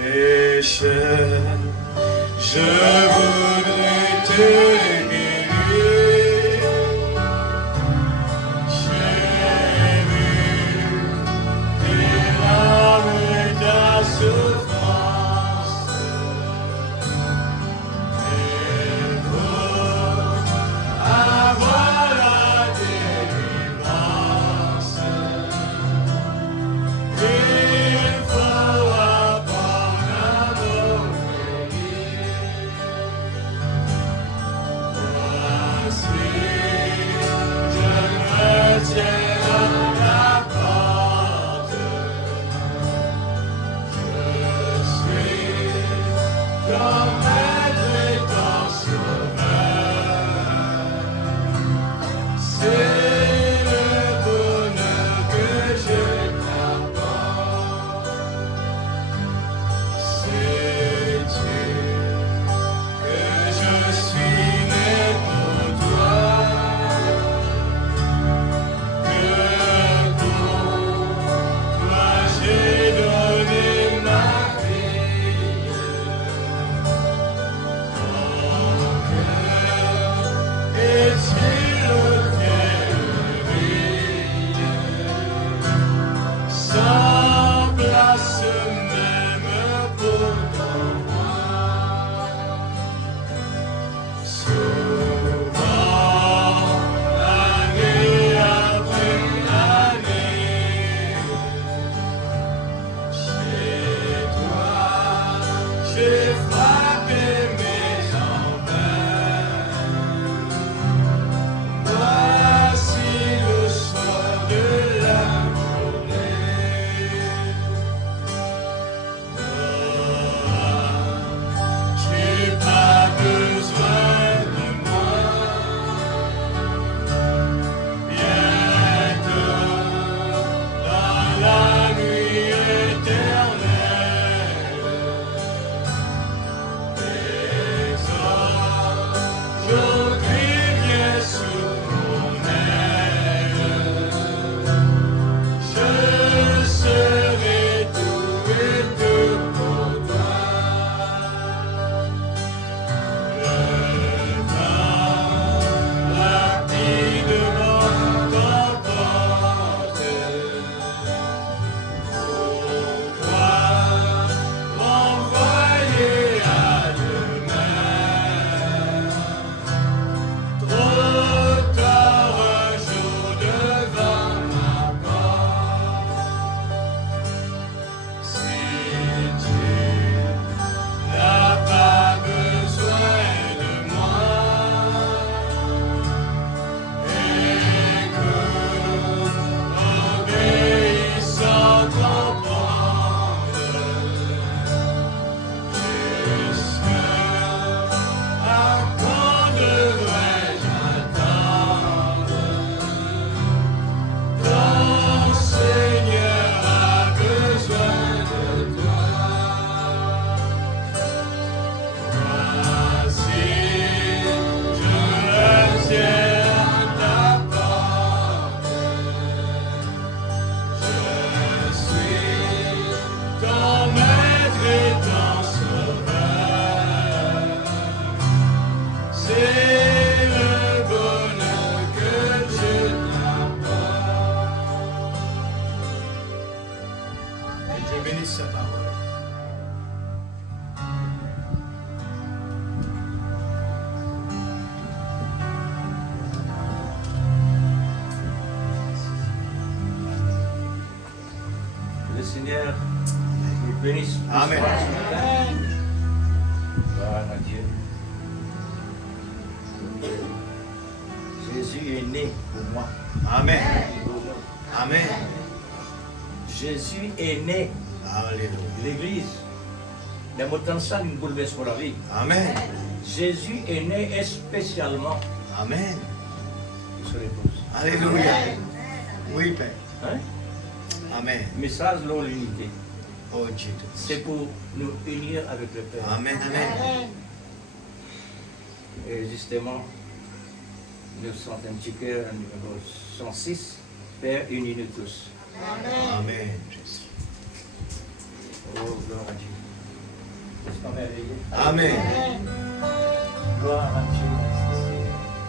péché, je voudrais te guérir. J'ai vu tes larmes et ta souffrance, et pour avoir la délivrance, il faut apprendre à m'obéir. Voici, je me tiens à la porte. Je suis ton maître et ton sauveur. C'est le bonheur que je t'apporte. Sais-tu que je suis né pour toi, que pour toi j'ai donné ma vie, mon cœur est sur lequel brille, sans place même pour ton roi. Souvent, année après année, chez toi, j'ai frappé mes envers. Voici le soir de la journée. Tu n'as pas besoin de moi. Bientôt, dans la nuit éternelle, tes anges aujourd'hui viennent sous mon aile. Je serai tout et tout pour toi. Le temps rapidement t'emporte. Pourquoi m'envoyer à demain? Trop tard un jour devant ma porte. Si tu n'as pas besoin de moi, écoute, obéis sans comprendre, jusqu'à quand devrais-je attendre? Ton Seigneur a besoin de toi. Voici, je me tiens à ta porte. Je suis ton maître et ton sauveur. C'est le bonheur que je t'apporte. Que Dieu bénisse sa parole. Le Seigneur vous bénisse. Amen. Ce matin. Gloire à Dieu. Jésus est né pour moi. Amen. Amen. Jésus est né. Alléluia. L'Église, les mots de ça nous bouleversent pour la vie. Amen. Jésus est né spécialement Amen. pour son épouse. Alléluia. Oui, Père. Hein? Amen. Message de l'unité. Oh Dieu. C'est pour nous unir avec le Père. Amen. Amen. Et justement, nous sommes un petit cœur numéro 106. Père, unis-nous tous. Amen. Jésus. Oh, gloire à Dieu. Sois merveilleux. Amen. Gloire à Dieu.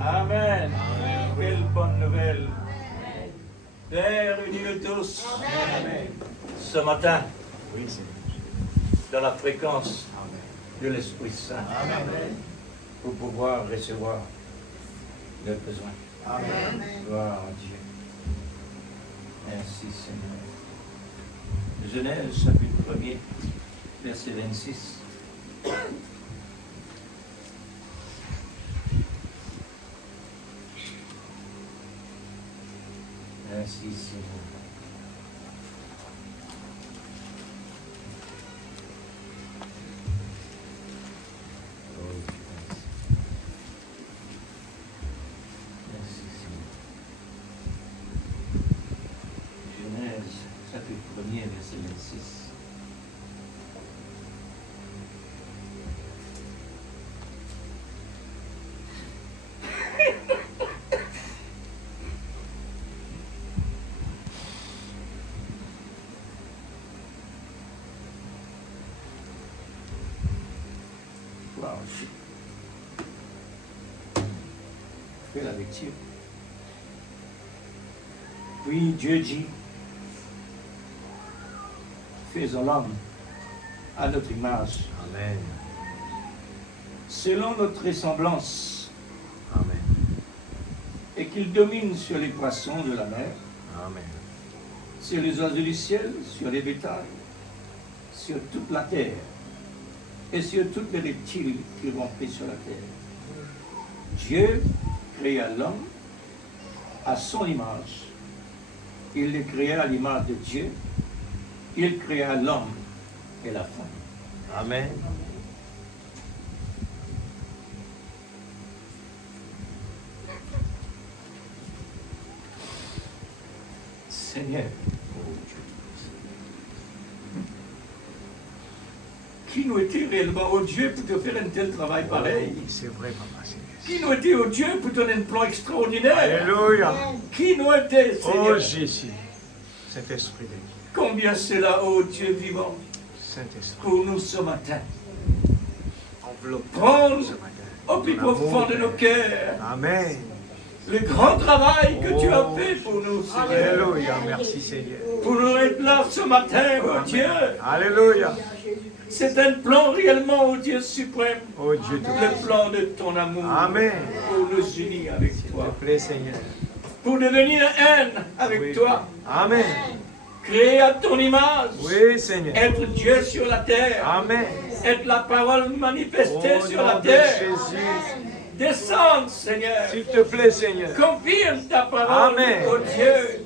Amen. Quelle bonne nouvelle. Père uni de tous. Amen. Ce matin, Oui, Seigneur. dans la fréquence Amen. de l'Esprit Saint, Amen. pour pouvoir recevoir leurs besoins. Amen. Gloire à Dieu. Merci Seigneur. Genèse chapitre 1er, verset 26. Merci Seigneur. Oh, merci Seigneur. Genèse chapitre 1er, verset 26. Wow. Fais la lecture. Puis Dieu dit, faisons l'homme à notre image, Amen. selon notre ressemblance, Amen. et qu'il domine sur les poissons de la mer, Amen. sur les oiseaux du ciel, sur les bétails, sur toute la terre, et sur toutes les reptiles qui rampaient sur la terre. Dieu créa l'homme à son image. Il le créa à l'image de Dieu. Il créa l'homme et la femme. Amen. Seigneur, qui nous était réellement, oh Dieu, pour te faire un tel travail pareil? Oui, c'est vrai, Papa Seigneur. Qui nous était, oh Dieu, pour donner un plan extraordinaire? Alléluia. Qui nous était, Oh Seigneur? Jésus, Saint-Esprit de Dieu, Combien cela, oh Dieu vivant, Saint-Esprit, pour nous ce matin, enveloppe prendre ce matin. au plus Ton amour, profond de nos Père. cœurs Amen. le grand travail que tu as Oh, fait pour nous, Seigneur. Alléluia, merci Seigneur. Pour nous être là ce matin, oh Dieu. Alléluia. C'est un plan réellement, ô Dieu suprême, Oh Dieu de le plan de ton amour Amen. pour nous unir avec S'il toi, te plaît, Seigneur. pour devenir un avec Oui. toi, Amen. créé à ton image, Oui, Seigneur. être Dieu sur la terre, Amen. être la parole manifestée Au sur la nom de terre. Jésus. Descendre, Seigneur. S'il te plaît, Seigneur. Confirme ta parole, Amen. ô Dieu,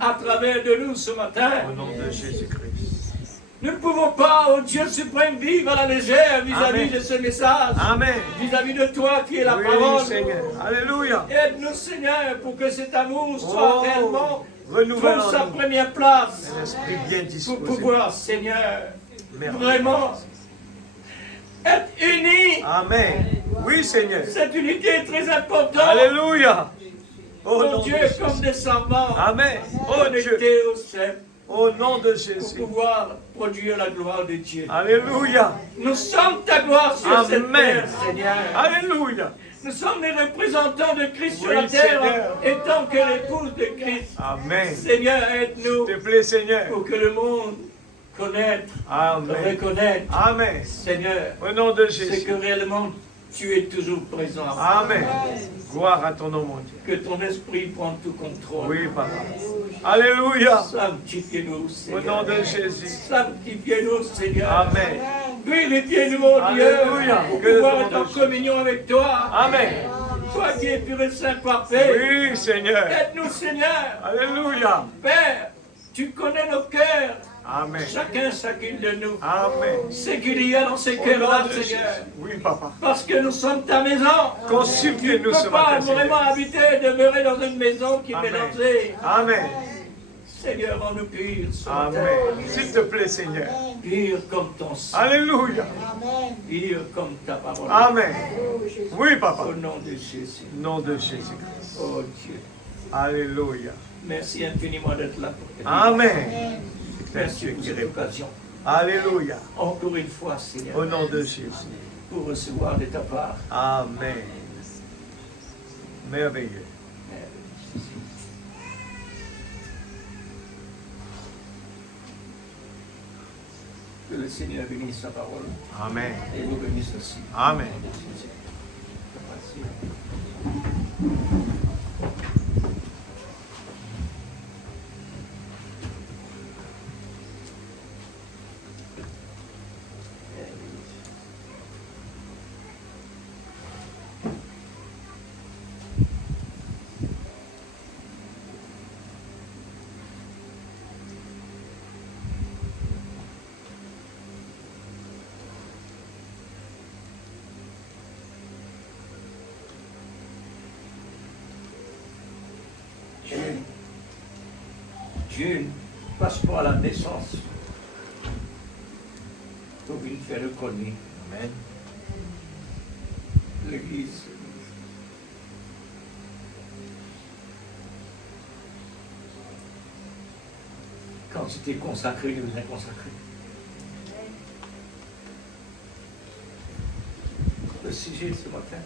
à travers de nous ce matin. Au nom de Jésus-Christ. Nous ne pouvons pas, ô Dieu suprême, vivre à la légère vis-à-vis Amen. de ce message, Amen. vis-à-vis de toi qui es la Oui, parole. Seigneur. Alléluia. Aide-nous, Seigneur, pour que cet amour soit Oh, réellement renouvelle trouve sa en nous première place un esprit bien pour disposé. pouvoir, Seigneur, Merveilleux. vraiment être unis. Amen. Oui, Seigneur. Cette unité est très importante. Alléluia. Au Mon nom Dieu, de Jésus. comme des serments, Amen. Oh Dieu. connectés au cèpe Au nom de pour Jésus. pouvoir produire la gloire de Dieu. Alléluia. Nous sommes ta gloire sur cette Amen. terre, Seigneur. Alléluia. Nous sommes les représentants de Christ sur Oui, la terre, Seigneur. étant que l'épouse de Christ. Amen. Seigneur, aide-nous S'il te plaît, Seigneur. pour que le monde connaisse, Amen. reconnaisse, Amen. Seigneur, Au nom de c'est Jésus. que réellement tu es toujours présent. Amen. Gloire à ton nom, mon Dieu. Que ton esprit prenne tout contrôle. Oui, Papa. Alléluia. Sanctifie-nous, Au nom Seigneur. de Jésus. Sanctifie-nous, Seigneur. Amen. Purifie-nous, oh Dieu, Alléluia. pour Que le pouvoir nom être en de Jésus. communion avec toi. Amen. Toi qui es pur et saint parfait. Oui, Seigneur. Aide-nous, Seigneur. Alléluia. Père, tu connais nos cœurs. Amen. Chacune de nous. Amen. Ce qu'il y a dans ces Au cœurs-là, nom de Seigneur. Jésus. Oui, Papa. Parce que nous sommes ta maison. Tu ne Consulte-nous ce peux pas matin, vraiment Seigneur. habiter et demeurer dans une maison qui est Amen. mélangée. Amen. Seigneur, rends-nous purs ce matin. Amen. S'il te plaît, Seigneur. Purs comme ton sang. Alléluia. Purs comme ta parole. Amen. Oui, Papa. Au nom de Jésus. Au nom de Jésus-Christ. Oh Dieu. Alléluia. Merci infiniment d'être là pour nous. Amen. Merci pour cette occasion. Alléluia. Encore une fois, Seigneur, Au nom de Jésus. pour recevoir de ta part. Amen. Merveilleux. Que le Seigneur bénisse sa parole Amen. et nous bénisse aussi. Amen. Merci. Dieu passe par la naissance pour nous faire reconnaître. Amen. L'Église. Quand c'était consacré, il nous a consacré. Le sujet de ce matin.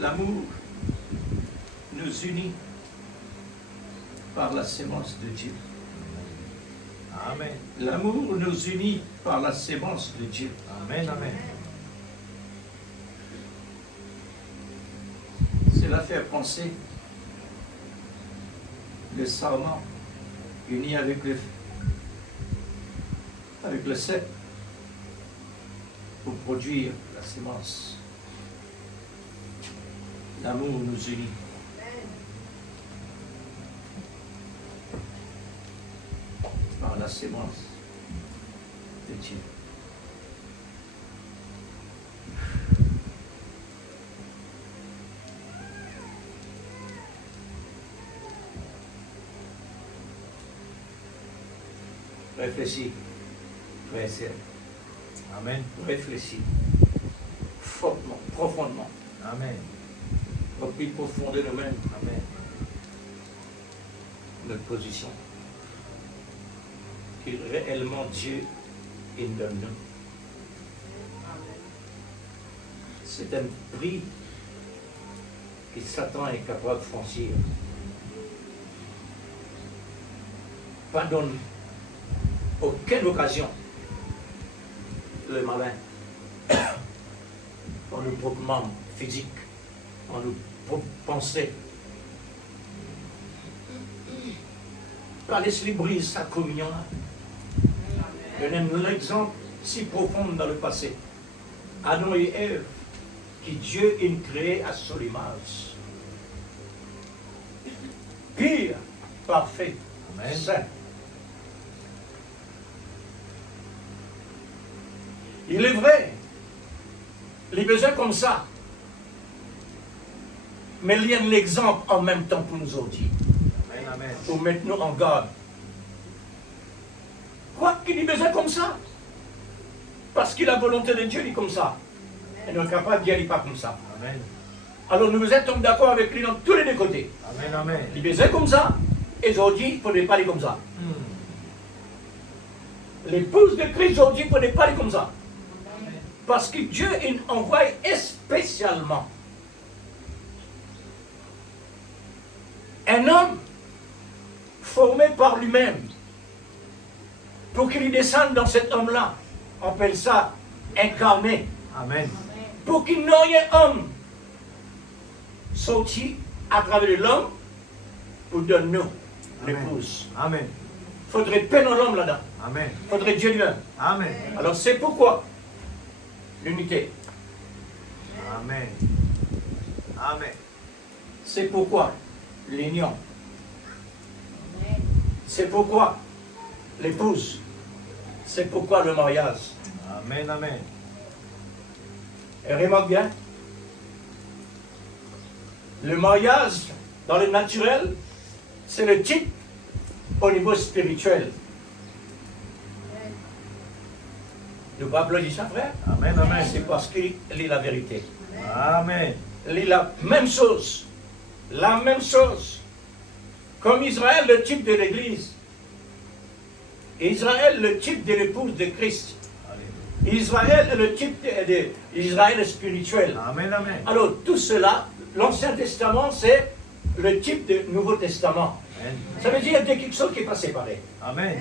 L'amour nous unit par la sémence de Dieu. Amen. L'amour nous unit par la sémence de Dieu. Amen. Amen. Cela fait penser le sarment uni avec le cep pour produire la sémence. L'amour nous unit. Par la sémence de Dieu. Réfléchis, frère et sœur. Amen. Réfléchis fortement, profondément, Amen. au plus profond de nous-mêmes, Amen. notre position. Que réellement Dieu est dans nous. C'est un prix que Satan est capable de franchir. Pardonne aucune occasion, le malin, en nos propres membres physiques, en nos propres pensées, pas laisse-lui briser sa communion là. Donnez-nous l'exemple si profond dans le passé. Adam et Ève, qui Dieu a créé à son image. Pire, parfait, Amen. saint. Il est vrai, les besoins comme ça. Mais il y a l'exemple en même temps pour nous autres. Amen. Amen. Pour mettre nous en garde. Quoi qu'il ait besoin comme ça? Parce que la volonté de Dieu est comme ça. Et notre capable Dieu n'est pas comme ça. Amen. Alors nous êtes d'accord avec lui dans tous les deux côtés. Amen. Amen. Il besoin comme ça, et aujourd'hui, il ne faudrait pas aller comme ça. L'épouse de Christ aujourd'hui, il ne faudrait pas aller comme ça. Parce que Dieu il envoie spécialement un homme formé par lui-même pour qu'il descende dans cet homme-là. On appelle ça incarné. Amen. Pour qu'il n'ait un homme sorti à travers de l'homme pour donner nous l'épouse. Amen. Il faudrait peindre l'homme là-dedans. Amen. Il faudrait Dieu lui-même. Amen. Alors c'est pourquoi l'unité. Amen. Amen. C'est pourquoi l'union. C'est pourquoi l'épouse. C'est pourquoi le mariage. Amen. Amen. Et remarque bien, le mariage dans le naturel, c'est le type au niveau spirituel. Ne pas applaudir ça, frère. Amen. Amen. C'est parce qu'il est la vérité. Amen. Il est la même chose. La même chose. Comme Israël, le type de l'Église. Israël, le type de l'épouse de Christ. Israël est le type d'Israël spirituel. Amen. Amen. Alors, tout cela, l'Ancien Testament, c'est le type du Nouveau Testament. Amen. Ça veut dire qu'il y a quelque chose qui n'est pas séparé. Amen.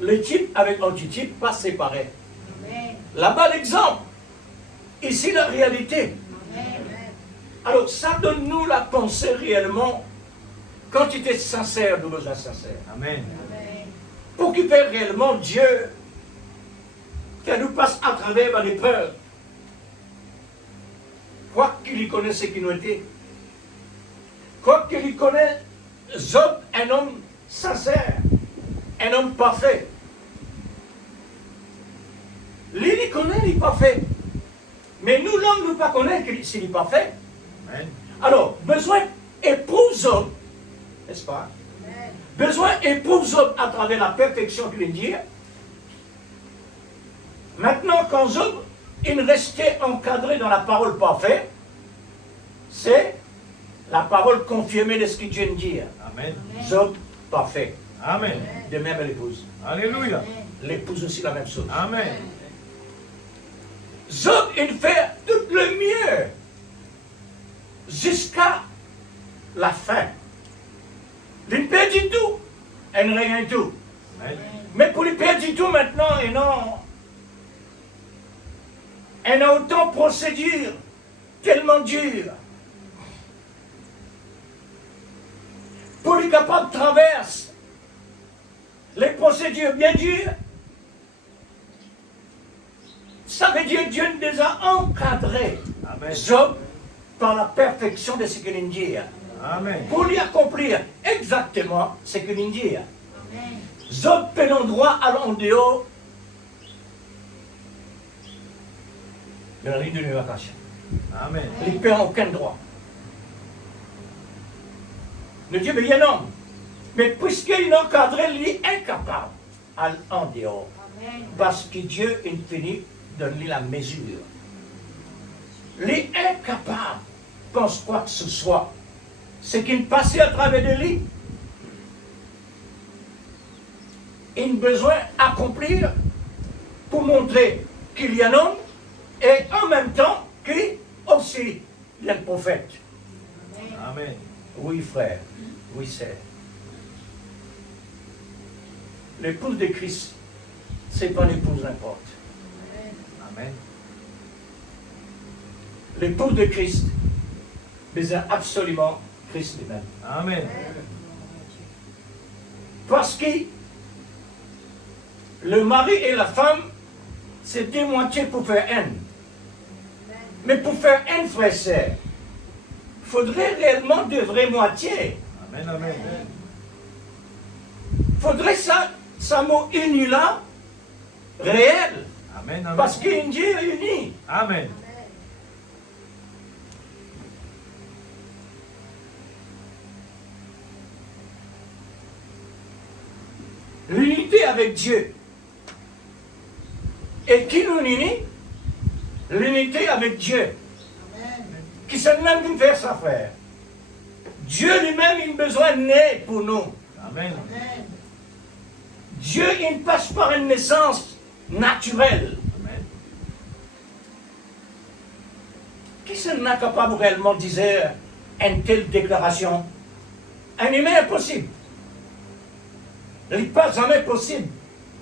Le type avec l'antitype, pas séparé. Là-bas, l'exemple. Ici, la réalité. Alors, ça donne-nous la pensée réellement. Quand tu es sincère, nous besoin sincère. Amen. Pour qu'il fait réellement Dieu, qu'elle nous passe à travers l'épreuve. Quoi qu'il y connaisse ce qui nous était. Quoi qu'il y connaisse, Job, un homme sincère, un homme parfait. Lui, il connaît, il est parfait. Mais nous, l'homme, nous ne connaissons pas s'il est parfait. Amen. Alors, besoin éprouve Job, n'est-ce pas? Besoin éprouve Job à travers la perfection qu'il vient de dire. Maintenant, quand Job, il restait encadré dans la parole parfaite, c'est la parole confirmée de ce que Dieu vient de dire. Amen. Job, parfait. Amen. De même à l'épouse. Alléluia. L'épouse aussi la même chose. Amen. Job, il fait tout le mieux jusqu'à la fin. Il ne perd du tout. Elle ne rien du tout. Amen. Mais pour lui perdre du tout maintenant, et non. Elle a autant de procédures tellement dures. Pour lui capable de traverser les procédures bien dures, ça veut dire que Dieu les a encadrés. Amen. Job, par la perfection de ce qu'il vient de dire. Amen. Pour lui accomplir exactement ce qu'il vient de dire. Job peut l'endroit à l'endroit de la ligne de l'évacuation. Amen. Il ne perd aucun droit. Le Dieu est un homme. Mais puisqu'il est encadré, il est incapable en dehors. Parce que Dieu est fini de donner la mesure. Il est incapable, pense quoi que ce soit. Ce qu'il passait à travers de lui, il a besoin d'accomplir pour montrer qu'il y a un homme et en même temps qu'il aussi il y a un prophète. Amen. Oui, frère. Oui, sœur. L'épouse de Christ c'est pas l'épouse n'importe. Amen. L'épouse de Christ besoin absolument Christ lui-même. Amen. Parce que le mari et la femme, c'est deux moitiés pour faire une. Mais pour faire une, frère et sœur, il faudrait réellement deux vraies moitiés. Amen. Amen. Il faudrait ça mot uni là, réel. Amen. Amen. Parce qu'un Dieu est uni. Amen. L'unité avec Dieu. Et qui nous unit? L'unité avec Dieu. Qui se même d'une faire sa frère. Dieu lui-même, il a besoin de naître pour nous. Amen. Dieu, il passe par une naissance naturelle. Amen. Qui se n'est capable réellement de dire une telle déclaration? Un humain impossible. Il n'est pas jamais possible.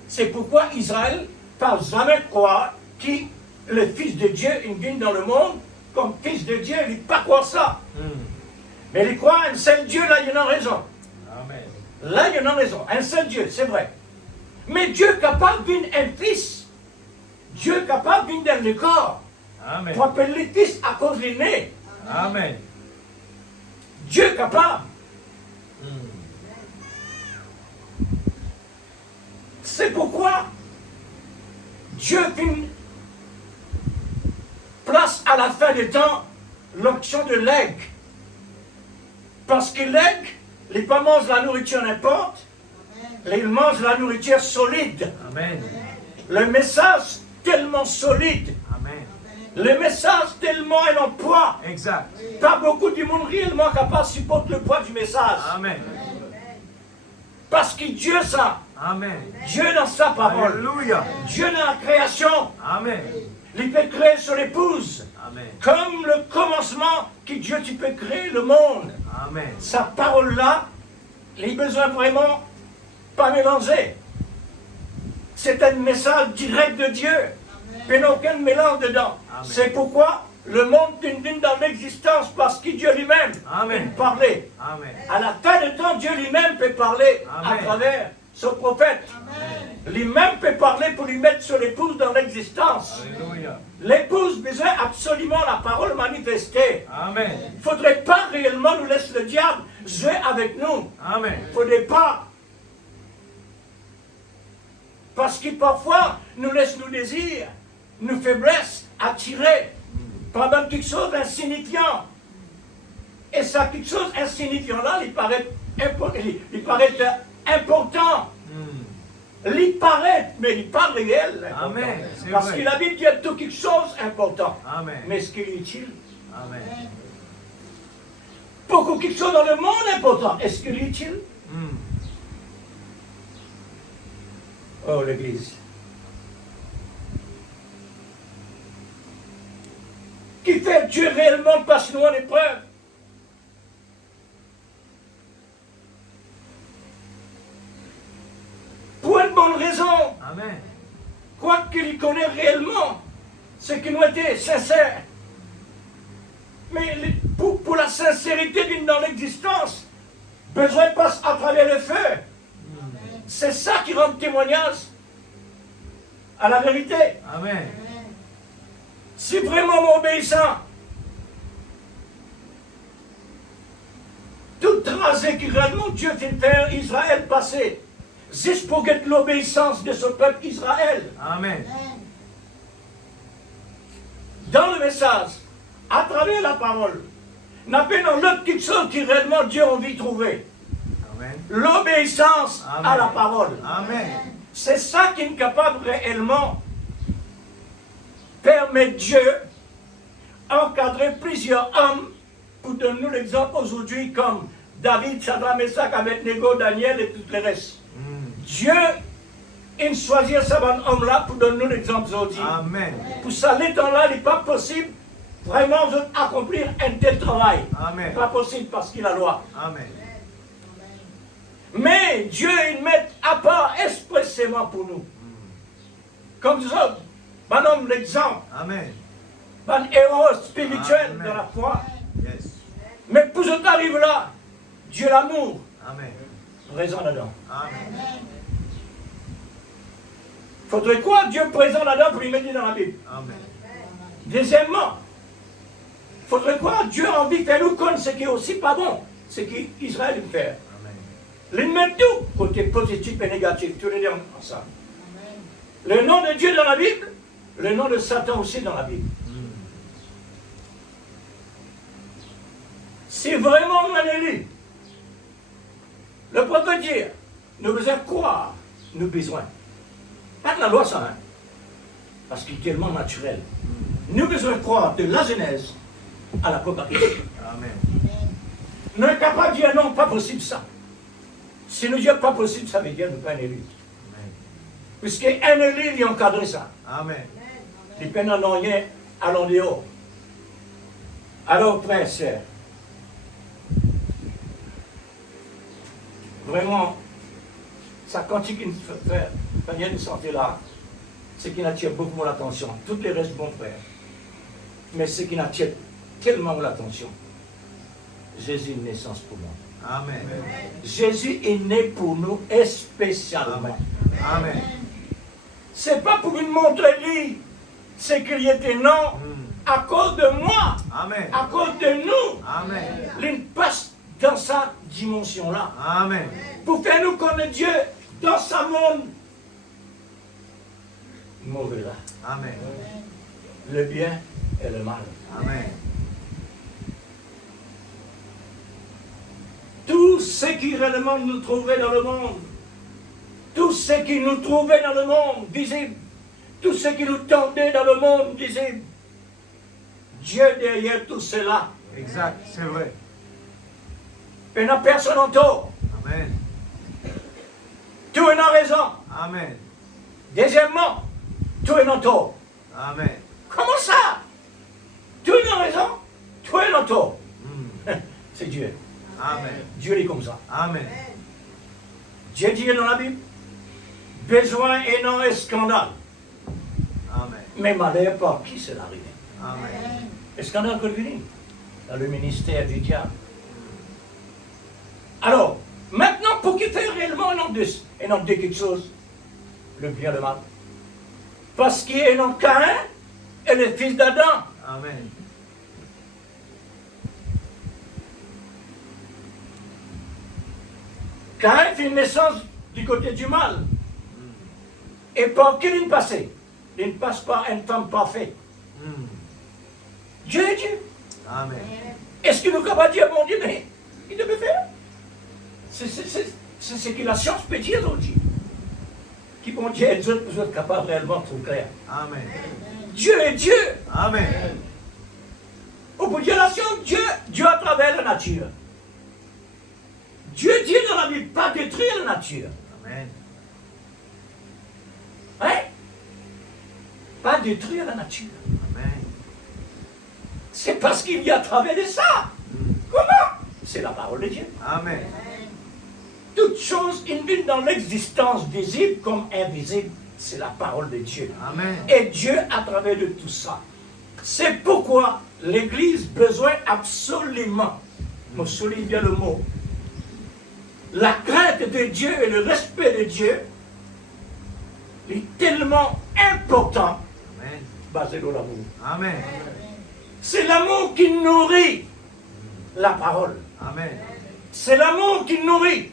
C'est pourquoi Israël ne parle jamais croire que le Fils de Dieu il vient dans le monde comme Fils de Dieu. Il ne pas croire ça. Mais il croit un seul Dieu, là, il en a raison. Amen. Là, il en a raison. Un seul Dieu, c'est vrai. Mais Dieu est capable d'un fils. Dieu est capable d'un dans le corps. Amen. Pour appeler les fils à cause des nés. Amen. Dieu est capable. C'est pourquoi Dieu fait place à la fin des temps l'option de l'aigle. Parce que l'aigle, il ne mange la nourriture n'importe, il mange la nourriture solide. Amen. Le message tellement solide, Amen. le message tellement un poids. Exact. Pas beaucoup de monde réellement capable de supporter le poids du message. Amen. Parce que Dieu ça, Amen. Dieu dans sa parole, Alléluia. Dieu dans la création, Amen. il peut créer sur l'épouse. Amen. Comme le commencement que Dieu tu peux créer le monde. Amen. Sa parole-là, les besoins vraiment pas mélangés. C'est un message direct de Dieu. Il n'y a aucun mélange dedans. Amen. C'est pourquoi le monde est dans l'existence parce que Dieu lui-même Amen. peut parler. Amen. À la fin du temps, Dieu lui-même peut parler Amen. à travers son prophète. Lui-même peut parler pour lui mettre sur l'épouse dans l'existence. Alléluia. L'épouse besoin absolument la parole manifestée. Amen. Il ne faudrait pas réellement nous laisser le diable jouer avec nous. Amen. Il ne faudrait pas. Parce que parfois, nous laisse nos désirs, nos faiblesses attirer par même quelque chose d'insignifiant. Et ça, quelque chose d'insignifiant-là, il paraît important. Il paraît, mais il n'est pas réel. Amen. C'est Parce vrai. que la Bible dit qu'il y a tout quelque chose d'important. Amen. Mais est-ce qu'il est utile? Amen. Beaucoup quelque chose dans le monde est important. Est-ce qu'il est utile? Oh, l'Église. Qui fait Dieu réellement passe nous en épreuve? Pour une bonne raison. Amen. Quoi qu'il connaît réellement, c'est qu'il nous était sincère. Mais pour la sincérité d'une dans l'existence, besoin passe à travers le feu. C'est ça qui rend témoignage à la vérité. Amen. Si vraiment m'obéissant, tout tracé qui réellement Dieu fait faire Israël passer, juste pour get l'obéissance de ce peuple Israël, Amen. dans le message, à travers la parole, n'appelons l'autre quelque chose qui réellement Dieu a envie de trouver. Amen. L'obéissance à Amen. la parole. Amen. C'est ça qui est capable réellement permettre Dieu encadrer plusieurs hommes pour donner nous l'exemple aujourd'hui comme David, Shadrach, Meshach, Abednego, Daniel et tout le reste. Dieu, il choisit ce bon homme-là pour donner nous l'exemple aujourd'hui. Amen. Pour ça, les temps-là, il n'est pas possible vraiment d'accomplir un tel travail. Amen. Pas possible parce qu'il a la loi. Amen. Mais Dieu, il met à part expressément pour nous. comme ça, un homme l'exemple, Amen. un héros spirituel Amen. dans la foi. Yes. Mais pour ce qui arrive là, Dieu l'amour, Amen. présent là-dedans. Amen. Faudrait quoi Dieu présent là-dedans pour lui mettre dans la Bible? Amen. Deuxièmement, faudrait quoi Dieu a envie de faire nous connaître ce qui est aussi pas bon, ce qu'Israël veut faire. Amen. Il met tout, côté positif et négatif, tous les deux ensemble. Le nom de Dieu dans la Bible, le nom de Satan aussi dans la Bible. Si vraiment on en est lu, le prophète dit, nous besoin croire, nous besoin. Pas de la loi ça, hein, parce qu'il est tellement naturel. Nous besoin croire de la Genèse à l'Apocalypse. Amen. Nous sommes capables de dire non, pas possible ça. Si nous disons pas possible, ça veut dire nous pas un élu. Puisque un élu, il encadre ça. Amen. Les peines n'en ont rien, allons dehors. Alors, frères et sœurs, vraiment, ça continue de faire, quand nous santé là, ce qui attire beaucoup mon attention. Tous les restes, bons frères. Mais ce qui attire tellement mon attention, Jésus est une naissance pour moi. Amen. Jésus est né pour nous spécialement. Amen. C'est pas pour nous montrer lui, c'est qu'il était non à cause de moi, Amen. à cause de nous. Amen. Il passe dans sa dimension-là Amen. pour faire nous connaître Dieu dans sa monde mauvais là. Amen. Le bien et le mal. Amen. Tout ce qui réellement nous trouvait dans le monde, tout ce qui nous trouvait dans le monde visible, tout ce qui nous tendait dans le monde visible, Dieu derrière tout cela. Exact, c'est vrai. Il n'y a personne en tort. Amen. Tout est en raison. Amen. Deuxièmement, tout est en tort. Amen. Comment ça? Tout est en raison, tout est en tort. Mm. C'est Dieu. Amen. Dieu est comme ça. Amen. Dieu dit dans la Bible, besoin et non est scandale. Amen. Mais malheur par qui c'est arrivé? Amen. Le scandale que venu dans le ministère du diable. Alors, maintenant, pour qu'il fait réellement un homme de quelque chose, le bien et le mal. Parce qu'il est un Caïn et le fils d'Adam. Amen. Caïn fait une naissance du côté du mal. Et par qui il passe? Il ne passe pas une femme parfaite. Mm. Dieu est Dieu. Amen. Est-ce qu'il nous capable de dire, mon Dieu, mais il devait faire? C'est ce que la science peut dire aujourd'hui. Qui vont dire, vous êtes capables réellement de trouver clair. Amen. Dieu est Dieu. Amen. On peut dire la science, Dieu à travers la nature. Dieu dit dans la Bible, pas détruire la nature. Amen. Hein? Pas détruire la nature. Amen. C'est parce qu'il y a à travers de ça. Mm. Comment? C'est la parole de Dieu. Amen. Toute chose une dans l'existence visible comme invisible, c'est la parole de Dieu. Amen. Et Dieu à travers de tout ça. C'est pourquoi l'Église a besoin absolument, je souligne bien le mot, la crainte de Dieu et le respect de Dieu est tellement important, Amen. basé sur l'amour. Amen. C'est l'amour qui nourrit la parole. Amen. C'est l'amour qui nourrit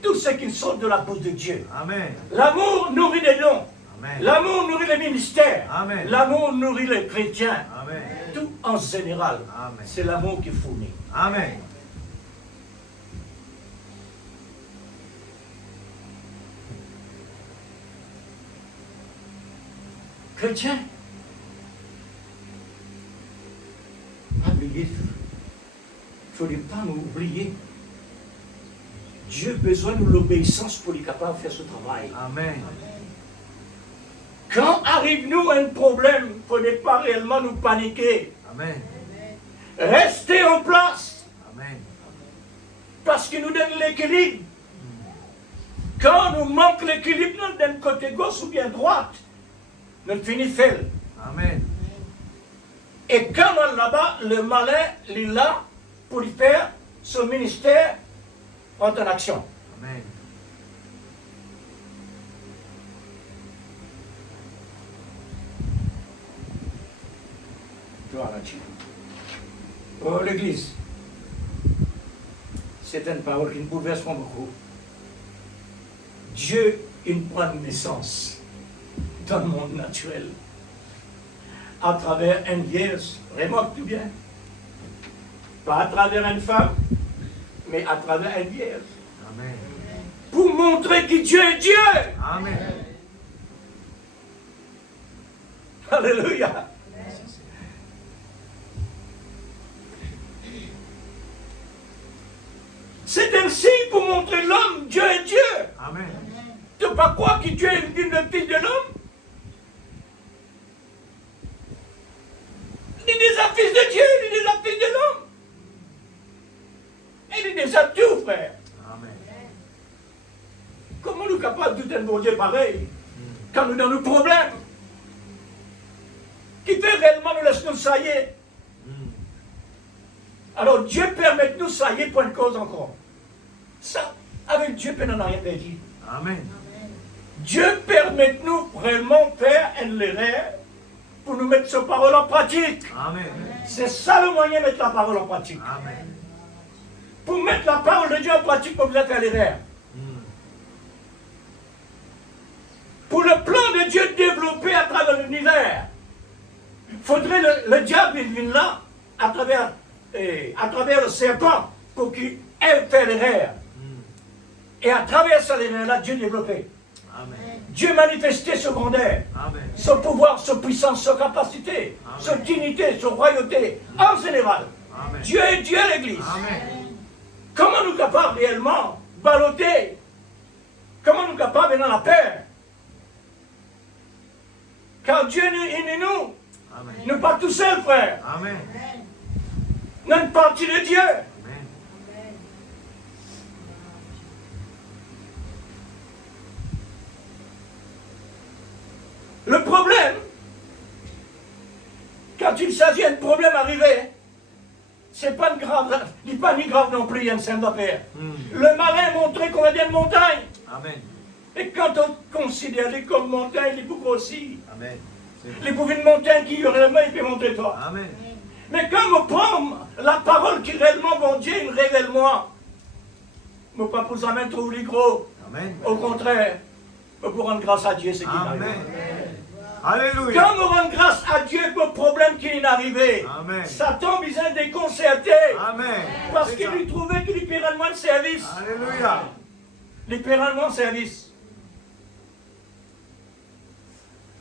tout ce qui sort de la bouche de Dieu. Amen. L'amour nourrit les dons. Amen. L'amour nourrit les ministères. Amen. L'amour nourrit les chrétiens. Amen. Tout en général. Amen. C'est l'amour qui fournit. Amen. Chrétiens, pas oublier. Il ne faut pas nous oublier. Dieu a besoin de l'obéissance pour être capable de faire ce travail. Amen. Quand arrive-nous un problème, il ne faut pas réellement nous paniquer. Amen. Restez en place. Amen. Parce qu'il nous donne l'équilibre. Quand nous manque l'équilibre d'un côté gauche ou bien droite, ne finit fait. Amen. Et quand là-bas, le malin, il est là pour lui faire son ministère en action. Amen. Gloire à Dieu. Oh, l'Église, c'est une parole qui nous bouleverse beaucoup. Dieu, il prend naissance dans le monde naturel à travers une vierge, remarque tout bien. Pas à travers une femme, mais à travers une vierge. Amen. Pour montrer que Dieu est Dieu. Amen. Alléluia. C'est un signe pour montrer l'homme, Dieu est Dieu. Amen. Tu ne peux pas croire que Dieu est le fils de l'homme. Il est déjà fils de Dieu, il est déjà fils de l'homme. Il est déjà tout, frère. Amen. Comment nous sommes capables de tout un bon Dieu pareil quand nous avons nos problèmes qui fait réellement nous laisser nous sailler. Alors Dieu permet de nous sailler pour une cause encore. Ça, avec Dieu, on n'en a rien perdu. Amen. Dieu permet de nous vraiment faire une erreur pour nous mettre sa parole en pratique. Amen. C'est ça le moyen de mettre la parole en pratique. Amen. Pour mettre la parole de Dieu en pratique, pour vous faire l'erreur. Pour le plan de Dieu développé à travers l'univers, il faudrait le diable il vient là, à travers le serpent, pour qu'il ait fait l'erreur. Et à travers cette erreur-là, Dieu développé. Amen. Dieu manifestait son grandeur, Amen. son pouvoir, sa puissance, sa capacité, Amen. sa dignité, sa royauté, en général. Amen. Dieu est Dieu, l'Église. Amen. Comment nous sommes capables réellement de balloter? Comment nous sommes capables dans la peur? Car Dieu est nous. Amen. Nous ne pas tout seuls, frère. Amen. Nous sommes une partie de Dieu. Amen. Le problème, quand il s'agit d'un problème arrivé, c'est pas grave, il n'est pas ni grave non plus, il y a une scène d'affaires. Le malin montrait qu'on a des montagnes. Amen. Et quand on considère les comme montagnes, il peut grossir. Amen. Les pauvres une montagne qui réellement, il peut montrer toi. Amen. Mais quand on prend la parole qui réellement, bon Dieu, il révèle-moi. Je ne pas pour ça même trouver les gros. Amen. Au contraire, pour rendre grâce à Dieu, c'est qui m'arrive. Amen. Alléluia. Quand on rend grâce à Dieu pour le problème qui est arrivé, Amen. Satan vient déconcerté. Amen. Parce qu'il lui trouvait qu'il lui paierait moins de service. Alléluia. Il paierait moins de service.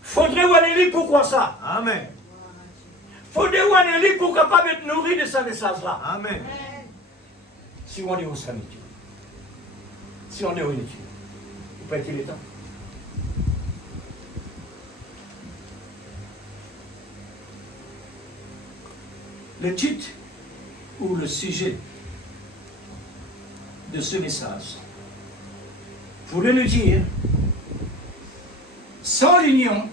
Faudrait où aller pourquoi ça? Amen. Faudrait où aller pour capable d'être nourri de ce message-là. Amen. Si on est au samedi, si on est au unité, vous pouvez le temps. Le titre ou le sujet de ce message voulait nous dire, sans l'union,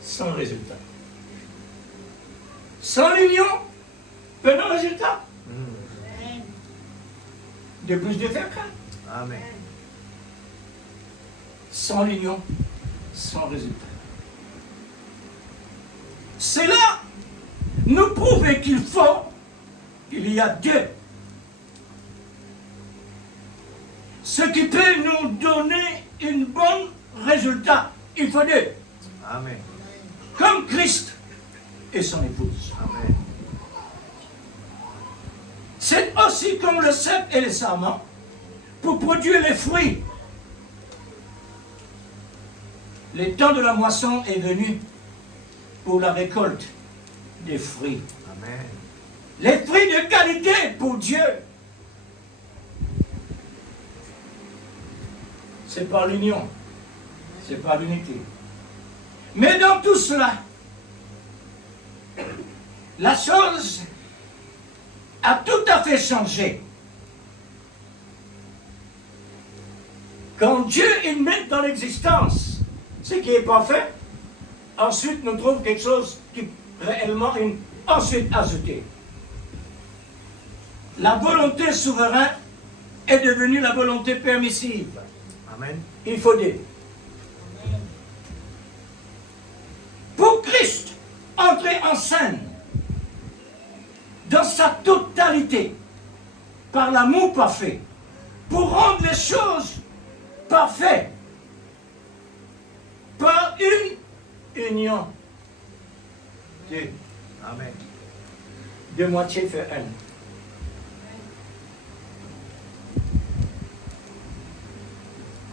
sans résultat. Sans l'union, peu de résultat. De plus de faire qu'un. Amen. Sans l'union, sans résultat. Cela nous prouve qu'il y a Dieu. Ce qui peut nous donner un bon résultat, il faut deux. Amen. Comme Christ et son épouse. Amen. C'est aussi comme le cep et les sarments pour produire les fruits. Le temps de la moisson est venu pour la récolte des fruits. Amen. Les fruits de qualité pour Dieu. C'est par l'union, c'est par l'unité. Mais dans tout cela, la chose a tout à fait changé. Quand Dieu il met dans l'existence ce qui n'est pas fait, ensuite nous trouvons quelque chose qui réellement est ensuite ajouté. La volonté souveraine est devenue la volonté permissive. Amen. Il faut dire. Pour Christ, entrer en scène dans sa totalité, par l'amour parfait, pour rendre les choses parfaites, par une union. Deux. Amen. Deux moitiés fait un.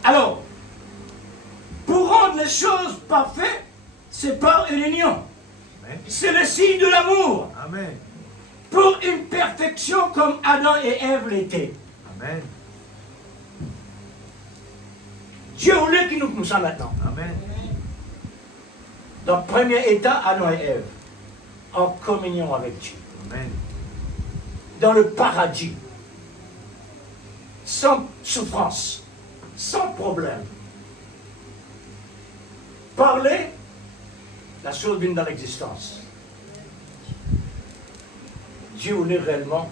Alors, pour rendre les choses parfaites, c'est par une union. Amen. C'est le signe de l'amour. Amen. Pour une perfection comme Adam et Ève l'étaient. Amen. Dieu voulait qu'il nous ça maintenant. Amen. Dans le premier état, Adam et Ève, en communion avec Dieu. Amen. Dans le paradis, sans souffrance, sans problème. Parler, la chose vient dans l'existence. Dieu voulait réellement,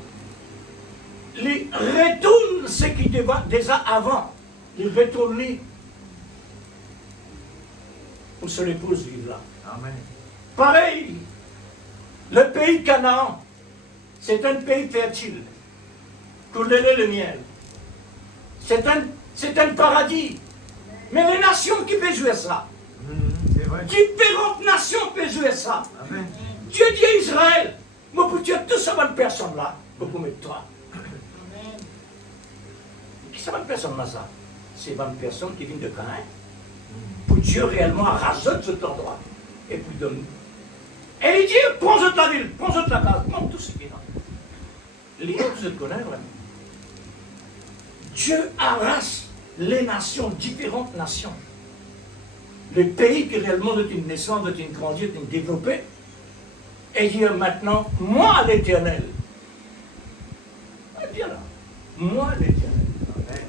il retourne ce qui était déjà avant. Il retourne lui pour se l'épouse vivre là. Amen. Pareil, le pays Canaan, c'est un pays fertile. Couler le miel. C'est un paradis. Mais les nations qui peuvent jouer ça, C'est vrai. différentes nations peuvent jouer ça. Amen. Dieu dit à Israël, moi pour tuer toutes ces bonnes personnes-là, beaucoup de toi. Qui ces bonnes personnes-là ça? Ces bonnes personnes qui viennent de Canaan. Pour Dieu réellement rajoute cet endroit. Et puis donne. Et il dit, prends la ville, prends la case, prends tout ce qui est là. Les autres se connaissent vraiment. Dieu arrache les nations, différentes nations. Le pays qui réellement est une naissance, est une grandie, est une développée. Et dire maintenant, moi l'Éternel. Viens là. Moi l'Éternel. Amen.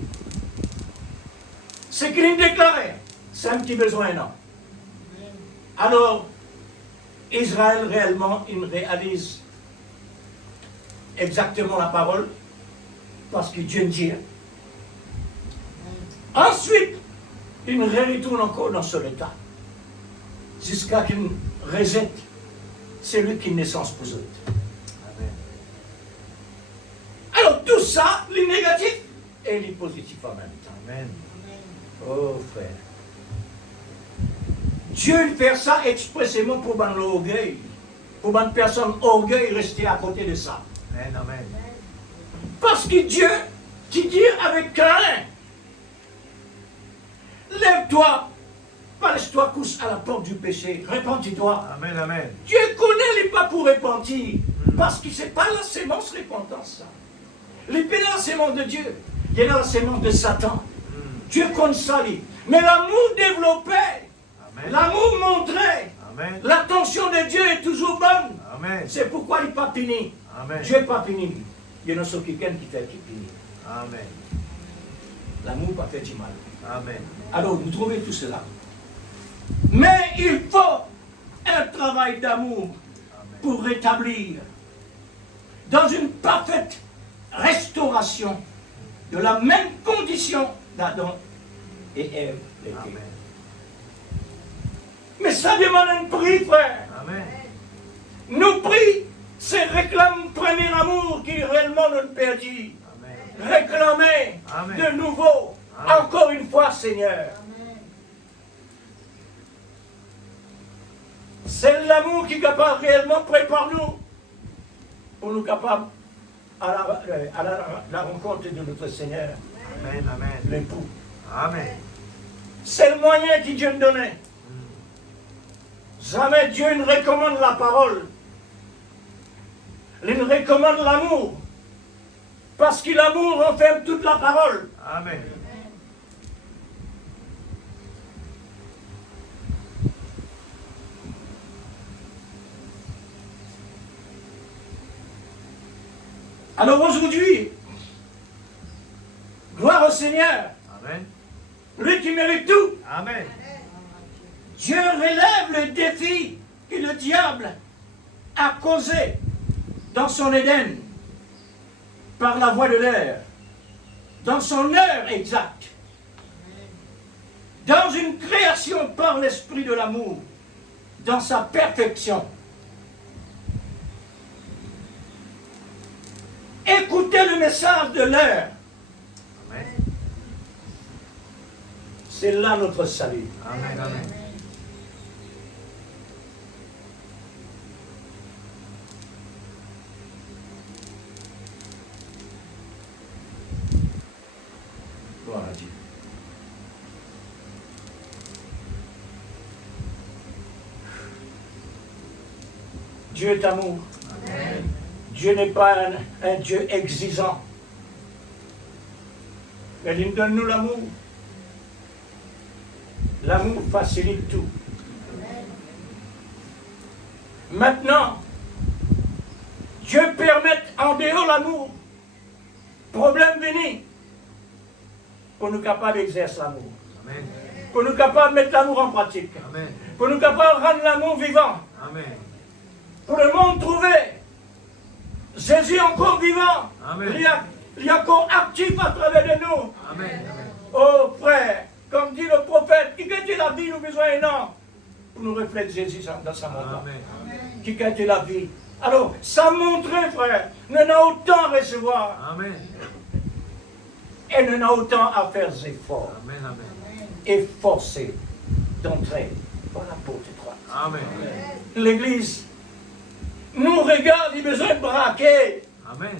Ce qu'il me déclarait, c'est un petit besoin, non? Alors, Israël réellement, il réalise exactement la parole, parce que Dieu dit. Ensuite, il retourne encore dans son état, jusqu'à qu'il rejette celui qui est naissance pour eux. Amen. Alors, tout ça, les négatifs et les positifs en même temps. Amen. Oh frère. Dieu fait ça expressément pour l'orgueil. Pour une personne orgueil rester à côté de ça. Amen. Amen. Parce que Dieu, qui dit avec Caïn, lève-toi, laisse-toi couche à la porte du péché, repentis-toi. Amen. Amen. Dieu connaît les pas pour repentir, parce que ce n'est pas la sémence repentance. Ça. Les pénales, la sémence de Dieu, il y a la sémence de Satan. Dieu connaît ça, lui. Mais l'amour développé, Amen. l'amour montré, Amen. l'attention de Dieu est toujours bonne. Amen. C'est pourquoi il n'est pas fini. Amen. Dieu n'est pas fini. Il y en a ceux qui viennent qui fait qui finit. Amen. L'amour pas fait du mal. Amen. Alors, vous trouvez tout cela. Mais il faut un travail d'amour pour rétablir dans une parfaite restauration de la même condition d'Adam et Ève l'étaient. Amen. Mais ça demande un prix, frère. Amen. Nos prix, c'est réclamer le premier amour qui réellement nous perdit. Amen. Réclamer Amen. de nouveau, Amen. encore une fois, Seigneur. C'est l'amour qui est capable réellement préparer nous pour nous capables à la rencontre de notre Seigneur, Amen. Amen. l'époux. Amen. C'est le moyen que Dieu nous donnait. Jamais Dieu ne recommande la parole. Il recommande l'amour. Parce que l'amour renferme toute la parole. Amen. Alors aujourd'hui, gloire au Seigneur. Amen. lui qui mérite tout. Amen. Dieu relève le défi que le diable a causé dans son Éden par la voie de l'air, dans son heure exacte, dans une création par l'esprit de l'amour, dans sa perfection. Écoutez le message de l'heure. Amen. C'est là notre salut. Amen. Amen. Gloire à Dieu. Dieu est amour. Amen. Dieu n'est pas un Dieu exigeant. Mais il donne-nous l'amour. L'amour facilite tout. Maintenant, Dieu permet en dehors l'amour. Problème venu. Pour nous capables d'exercer l'amour. Amen. Pour nous capables de mettre l'amour en pratique. Amen. Pour nous capables de rendre l'amour vivant. Amen. Pour le monde trouver Jésus encore vivant. Amen. Il est encore actif à travers de nous. Amen. Oh frère, comme dit le prophète, qui quitte la vie, nous avons besoin d'un an pour nous refléter Jésus dans sa montagne. Amen. Qui quitte la vie. Alors, ça montre, frère, nous avons autant à recevoir Amen. et nous avons autant à faire des efforts Amen. Amen. et forcer d'entrer par la porte étroite. Amen. L'Église nous regarde, il a besoin de braquer. Amen.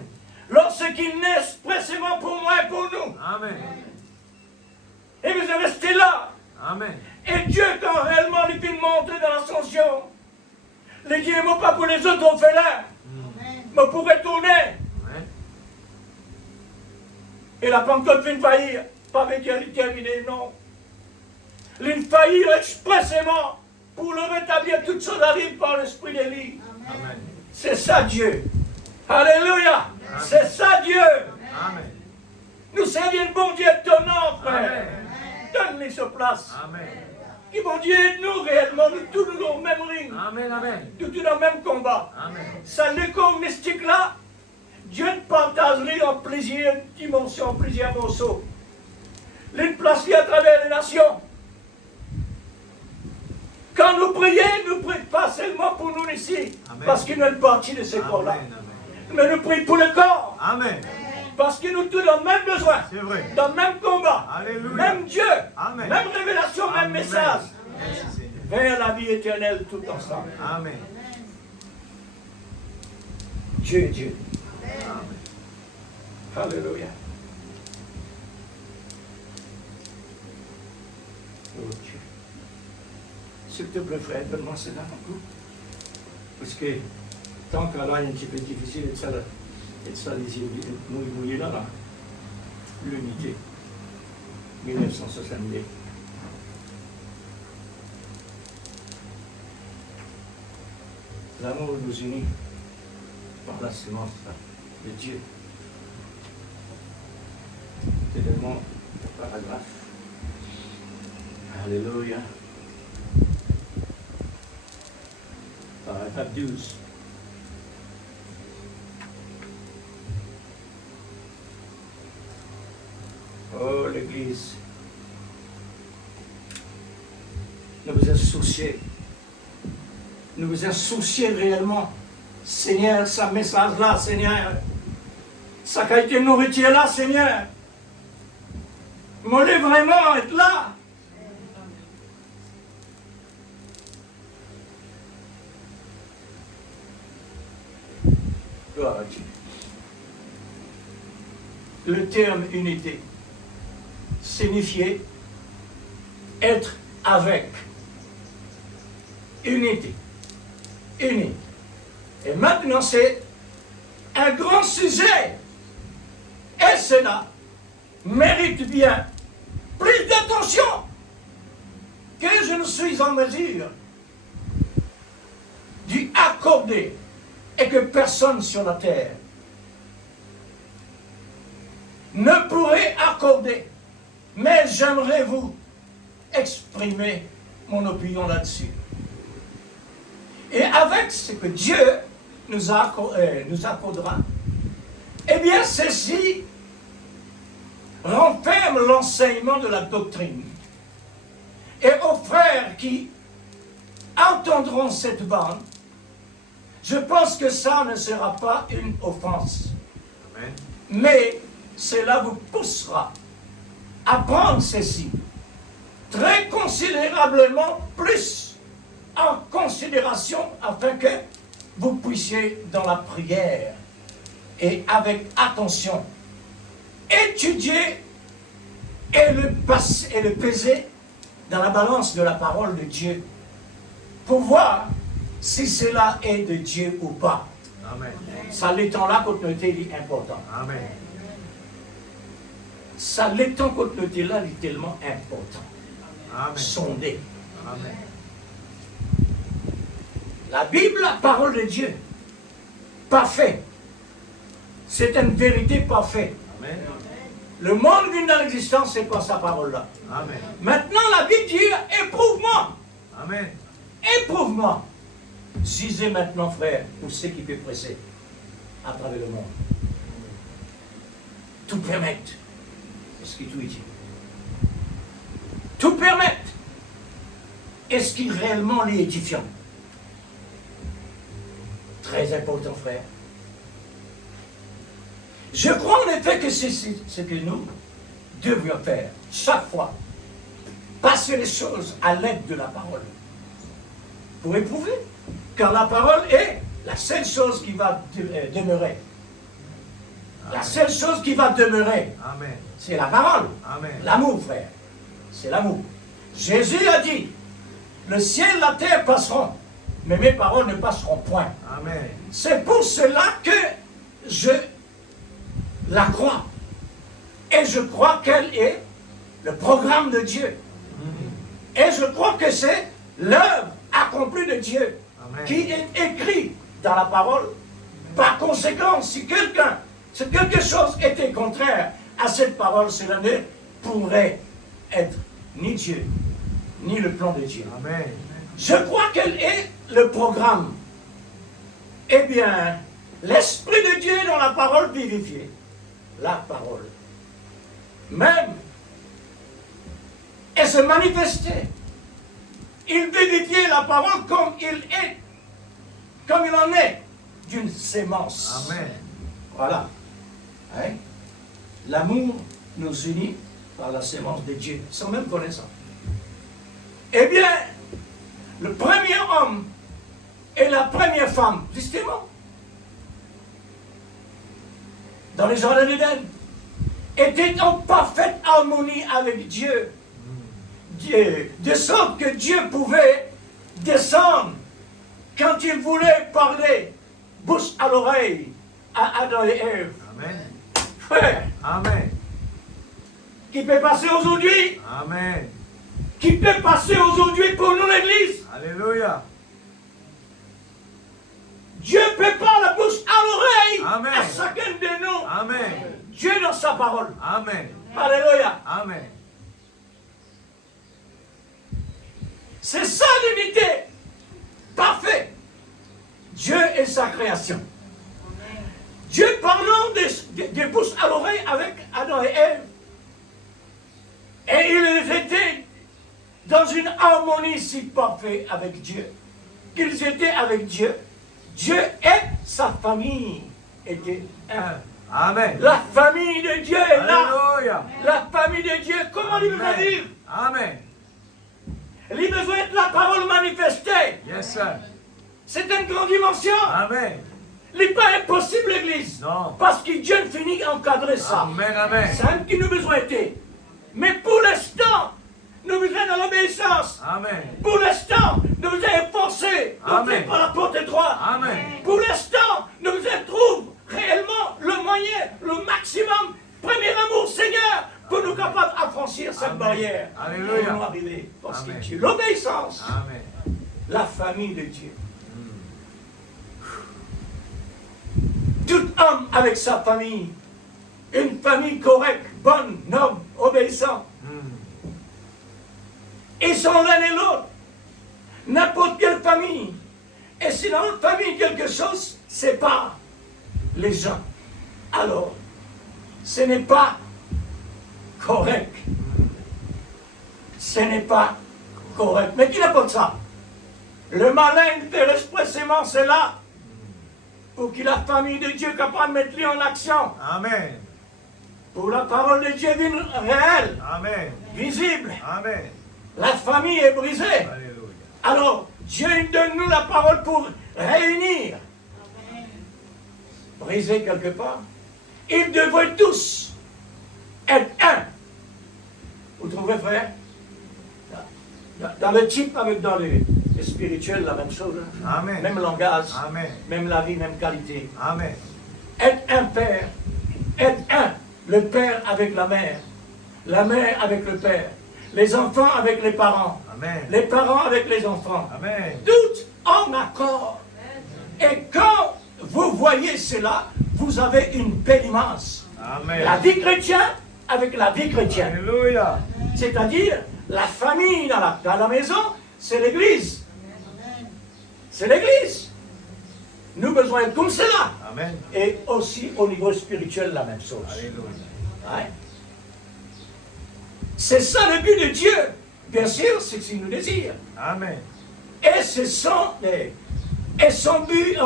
Lorsqu'ils naissent précisément pour moi et pour nous. Amen. Et vous êtes restés là. Amen. Et Dieu, quand réellement il peut monter dans l'ascension, les Dieu n'est pas pour les autres orphelins, mais pour retourner. Amen. Et la Pentecôte vient de faillir. Pas avec Dieu, il terminé, non. Il faillir expressément pour le rétablir, toutes choses arrivent par l'esprit d'Élie. Amen. C'est ça Dieu. Alléluia. C'est ça Dieu. Amen. Nous servons un bon Dieu étonnant, frère. Donne-lui sa place. Amen. Qui bon Dieu aide-nous réellement, nous tous nous dans le même ring, Amen. Amen. nous tous dans le même combat. Amen. Ça l'écho mystique là, Dieu ne partagerait en plusieurs dimensions, en plusieurs morceaux. L'une place à travers les nations. Quand nous prions, nous ne prions pas seulement pour nous ici, Amen. parce qu'il y a une partie de ce corps-là. Amen. Mais nous prions pour le corps, Amen. parce que nous tous dans le même besoin, C'est vrai. dans le même combat, Alléluia. même Dieu, Amen. même révélation, même Amen. message, Merci Seigneur. vers la vie éternelle tout ensemble. Amen. Dieu est Dieu. Amen. Alléluia. Oh Dieu. S'il te plaît, frère, donne-moi cela un coup. Parce que tant qu'à là, il est un petit peu difficile de ça, les yeux mouillés là, là. L'unité. 1962. L'amour nous unit par la semence de Dieu. C'est tellement le paragraphe. Alléluia. Paragraphe 12. Oh, l'Église. Nous vous insouciez. Nous vous insouciez réellement. Seigneur, ce message-là, Seigneur. Sa qualité de nourriture là, Seigneur. Vous voulez vraiment être là. Gloire à Dieu. Le terme unité signifiait être avec. Unité. Unis. Et maintenant, c'est un grand sujet. Et cela mérite bien plus d'attention que je ne suis en mesure d'y accorder et que personne sur la terre ne pourrait accorder, Mais j'aimerais vous exprimer mon opinion là-dessus. Et avec ce que Dieu nous accordera, eh bien, ceci renferme l'enseignement de la doctrine. Et aux frères qui entendront cette bande, je pense que ça ne sera pas une offense. Amen. Mais cela vous poussera à prendre ceci très considérablement plus en considération afin que vous puissiez dans la prière et avec attention étudier et le peser dans la balance de la parole de Dieu pour voir si cela est de Dieu ou pas. Amen. Ça l'étant là qu'on noté est important. Amen. Ça l'étant qu'on noté là est tellement important. Amen. Sondé. Amen. La Bible, la parole de Dieu, parfait. C'est une vérité parfaite. Amen. Le monde vient dans l'existence, c'est pas sa parole-là. Amen. Maintenant, la Bible dit, éprouve-moi. Amen. Éprouve-moi. Gisez maintenant, frère, pour ceux qui peuvent presser à travers le monde. Tout permettre. Est-ce que tout est dit? Tout permettre. Est-ce qu'il réellement est édifiant? Très important, frère. Je crois en effet que c'est ce que nous devions faire chaque fois. Passer les choses à l'aide de la parole. Pour éprouver. Car la parole est la seule chose qui va demeurer. La seule chose qui va demeurer, Amen. c'est la parole. Amen. L'amour, frère. C'est l'amour. Jésus a dit, le ciel et la terre passeront, mais mes paroles ne passeront point. Amen. C'est pour cela que je la crois. Et je crois qu'elle est le programme de Dieu. Et je crois que c'est l'œuvre accomplie de Dieu Amen. qui est écrite dans la parole. Par conséquent, si quelque chose était contraire à cette parole, cela ne pourrait être ni Dieu, ni le plan de Dieu. Amen. Je crois qu'elle est le programme. Eh bien, l'Esprit de Dieu dans la parole vivifiée. La parole. Même, elle se manifestait. Il vivifiait la parole comme il en est d'une sémence. Amen. Voilà. Hein? L'amour nous unit par la sémence de Dieu, sans même connaissance. Eh bien, le premier homme et la première femme, justement, dans les jardins d'Éden, étaient en parfaite harmonie avec Dieu. De sorte que Dieu pouvait descendre quand il voulait parler, bouche à l'oreille, à Adam et Ève. Amen. Frère, Amen. qui peut passer aujourd'hui, Amen. qui peut passer aujourd'hui pour nous l'Église. Alléluia. Dieu peut parler la bouche à l'oreille Amen. à chacun de nous. Amen. Dieu dans sa parole. Amen. Alléluia. Amen. C'est ça l'unité. Parfait. Dieu et sa création. Dieu parlant des bouches à l'oreille avec Adam et Ève. Et ils étaient dans une harmonie si parfaite avec Dieu, qu'ils étaient avec Dieu. Dieu et sa famille étaient un. Amen. La famille de Dieu est là. Alléluia. La famille de Dieu, comment il veut dire? Amen. Il a besoin de la parole manifestée. Yes, sir. C'est une grande dimension. Amen. Il n'est pas impossible, l'Église. Non. Parce que Dieu finit d'encadrer ça. Amen. Amen. C'est un qui nous besoin été. Mais pour l'instant, nous besoin de l'obéissance. Amen. Pour l'instant, nous besoin forcer d'entrer Amen. par la porte étroite. Amen. Pour l'instant, nous besoin trouver réellement le moyen, le maximum, premier amour, Seigneur, pour nous capables d'affranchir cette Amen. barrière. Alléluia. Pour nous arriver. Parce que Amen. Dieu, l'obéissance, Amen. la famille de Dieu. Tout homme avec sa famille, une famille correcte, bonne, noble, obéissante, Ils sont l'un et l'autre. N'importe quelle famille. Et si dans notre famille quelque chose sépare les gens, alors ce n'est pas correct. Ce n'est pas correct. Mais qui n'importe ça? Le malin, il fait expressément cela pour que la famille de Dieu capable de mettre lui en action. Amen. Pour la parole de Dieu vienne réelle, Amen. visible. Amen. La famille est brisée. Alléluia. Alors, Dieu donne-nous la parole pour réunir. Briser quelque part. Ils devraient tous être un. Vous trouvez, frère? Dans le type avec dans le spirituel, la même chose. Hein? Amen. Même langage, Amen. même la vie, même qualité. Amen. Être un père. Être un. Le père avec la mère avec le père. Les enfants avec les parents. Amen. Les parents avec les enfants. Amen. Tout en accord. Et quand vous voyez cela, vous avez une belle image. Amen. La vie chrétienne avec la vie chrétienne. Alléluia. C'est-à-dire, la famille dans la maison, c'est l'église. C'est l'église. Nous avons besoin d'être comme cela. Amen. Et aussi au niveau spirituel, la même chose. Alléluia. Ouais. C'est ça le but de Dieu. Bien sûr, c'est ce qu'il nous désire. Amen. Et c'est son but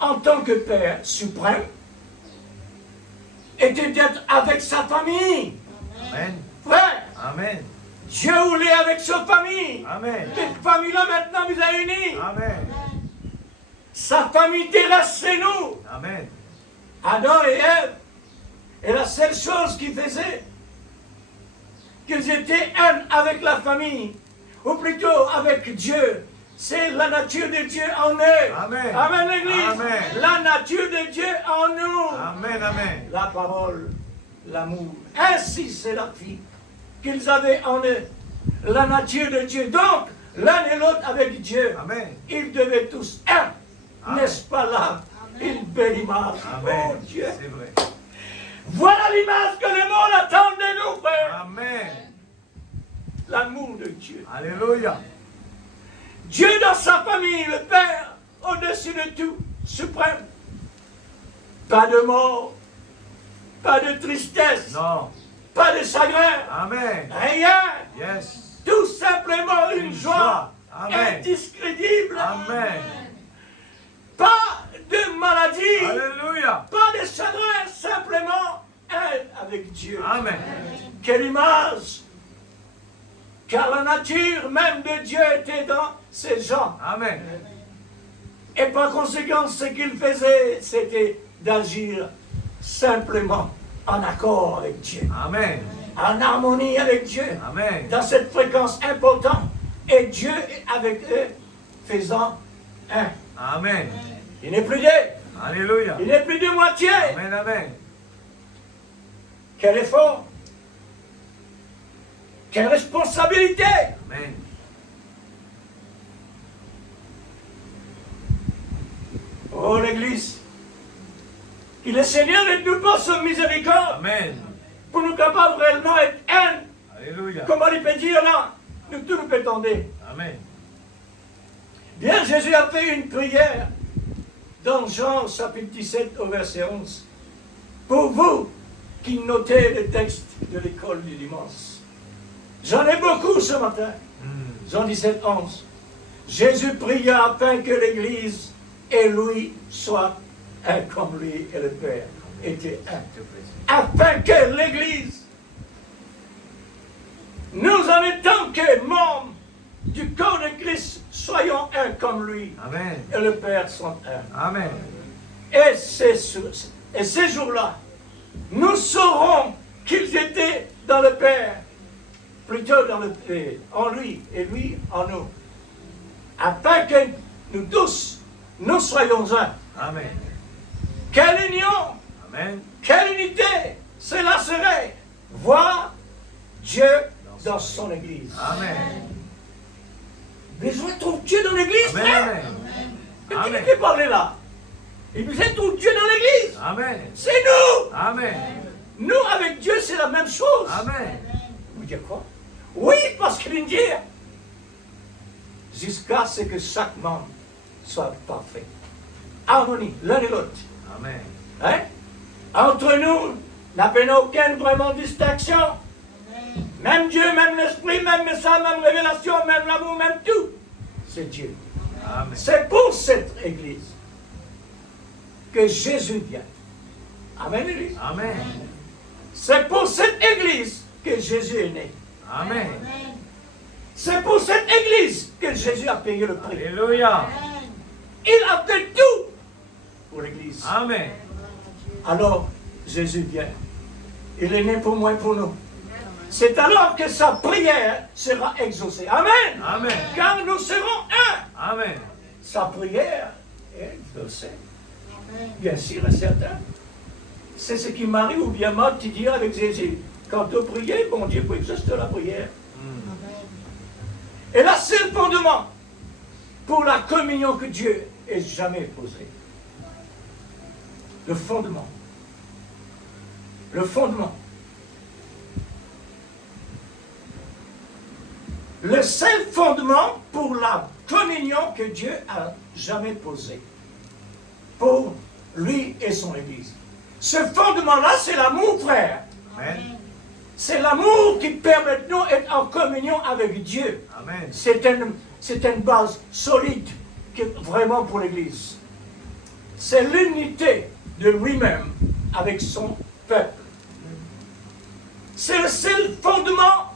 en tant que Père suprême était d'être avec sa famille. Amen. Frère, Amen. Dieu voulait avec sa famille. Amen. Cette famille-là maintenant vous a unis. Amen. Sa famille terrestre, c'est nous. Amen. Adam et Ève. Et la seule chose qu'ils faisaient, qu'ils étaient un avec la famille, ou plutôt avec Dieu. C'est la nature de Dieu en eux. Amen. Amen, l'Église. Amen. La nature de Dieu en nous. Amen. Amen. La parole, l'amour. Ainsi, c'est la vie qu'ils avaient en eux. La nature de Dieu. Donc, l'un et l'autre avec Dieu. Amen. Ils devaient tous un. Amen. N'est-ce pas là une belle image? Amen. Oh Dieu. C'est vrai. Voilà l'image que le monde attend de nous, frère. Amen. L'amour de Dieu. Alléluia. Dieu dans sa famille, le Père, au-dessus de tout, suprême. Pas de mort, pas de tristesse, Non. pas de chagrin, Amen. rien. Yes. Tout simplement une joie Amen. indescriptible. Amen. Pas de maladie, Alléluia. pas de chagrin, simplement être avec Dieu. Amen. Quelle image! Car la nature même de Dieu était dans ces gens. Amen. Et par conséquent, ce qu'il faisait, c'était d'agir simplement en accord avec Dieu, Amen. en harmonie avec Dieu, Amen. dans cette fréquence importante. Et Dieu avec eux, faisant un. Amen. Il n'est plus deux, Alléluia. il n'est plus de moitié. Amen. Amen. Quel effort! Quelle responsabilité! Amen. Oh l'Église, que le Seigneur est nous pour son miséricorde, Amen. pour nous capables réellement être un. Alléluia. Comment il peut dire là? Nous tous nous prétendons. Amen. Bien, Jésus a fait une prière dans Jean chapitre 17 au verset 11. Pour vous qui notez le texte de l'école du dimanche. J'en ai beaucoup ce matin. Jean 17, 11. Jésus pria afin que l'Église et lui soient un comme lui et le Père étaient un. Afin que l'Église, nous en étant que membres du corps de Christ, soyons un comme lui Amen. et le Père sont un. Amen. Et ces jours-là, nous saurons qu'ils étaient dans le Père, plutôt en lui et lui en nous, afin que nous tous, nous soyons un. Amen. Quelle union, Amen. quelle unité, cela serait voir Dieu dans son Église. Amen. Besoin de trouver Dieu dans l'Église, Amen. frère. Amen. Mais qui Amen. peut parler là? Il besoin de trouver Dieu dans l'Église. Amen. C'est nous. Amen. Nous, avec Dieu, c'est la même chose. Amen. Vous dire quoi? Oui, parce qu'il vient dire, jusqu'à ce que chaque membre soit parfait. Harmonie, l'un et l'autre. Amen. Hein? Entre nous, n'avons aucune vraiment distinction. Même Dieu, même l'Esprit, même message, même révélation, même l'amour, même tout. C'est Dieu. Amen. C'est pour cette Église que Jésus vient. Amen, Église. Amen. C'est pour cette Église que Jésus est né. Amen. C'est pour cette Église que Jésus a payé le prix. Alléluia. Il a fait tout pour l'Église. Amen. Alors, Jésus vient. Il est né pour moi et pour nous. C'est alors que sa prière sera exaucée. Amen. Amen. Car nous serons un. Amen. Sa prière est exaucée. Bien sûr et certain. C'est ce qui Marie ou bien Marthe qui dit avec Jésus. Quand tu priez, bon Dieu peut exaucer la prière. Et là, c'est le fondement pour la communion que Dieu ait jamais posée. Le fondement. Le fondement. Le seul fondement pour la communion que Dieu a jamais posé. Pour lui et son Église. Ce fondement-là, c'est l'amour, frère. Amen. C'est l'amour qui permet de nous d'être en communion avec Dieu. Amen. C'est une base solide vraiment pour l'Église. C'est l'unité de lui-même avec son peuple. C'est le seul fondement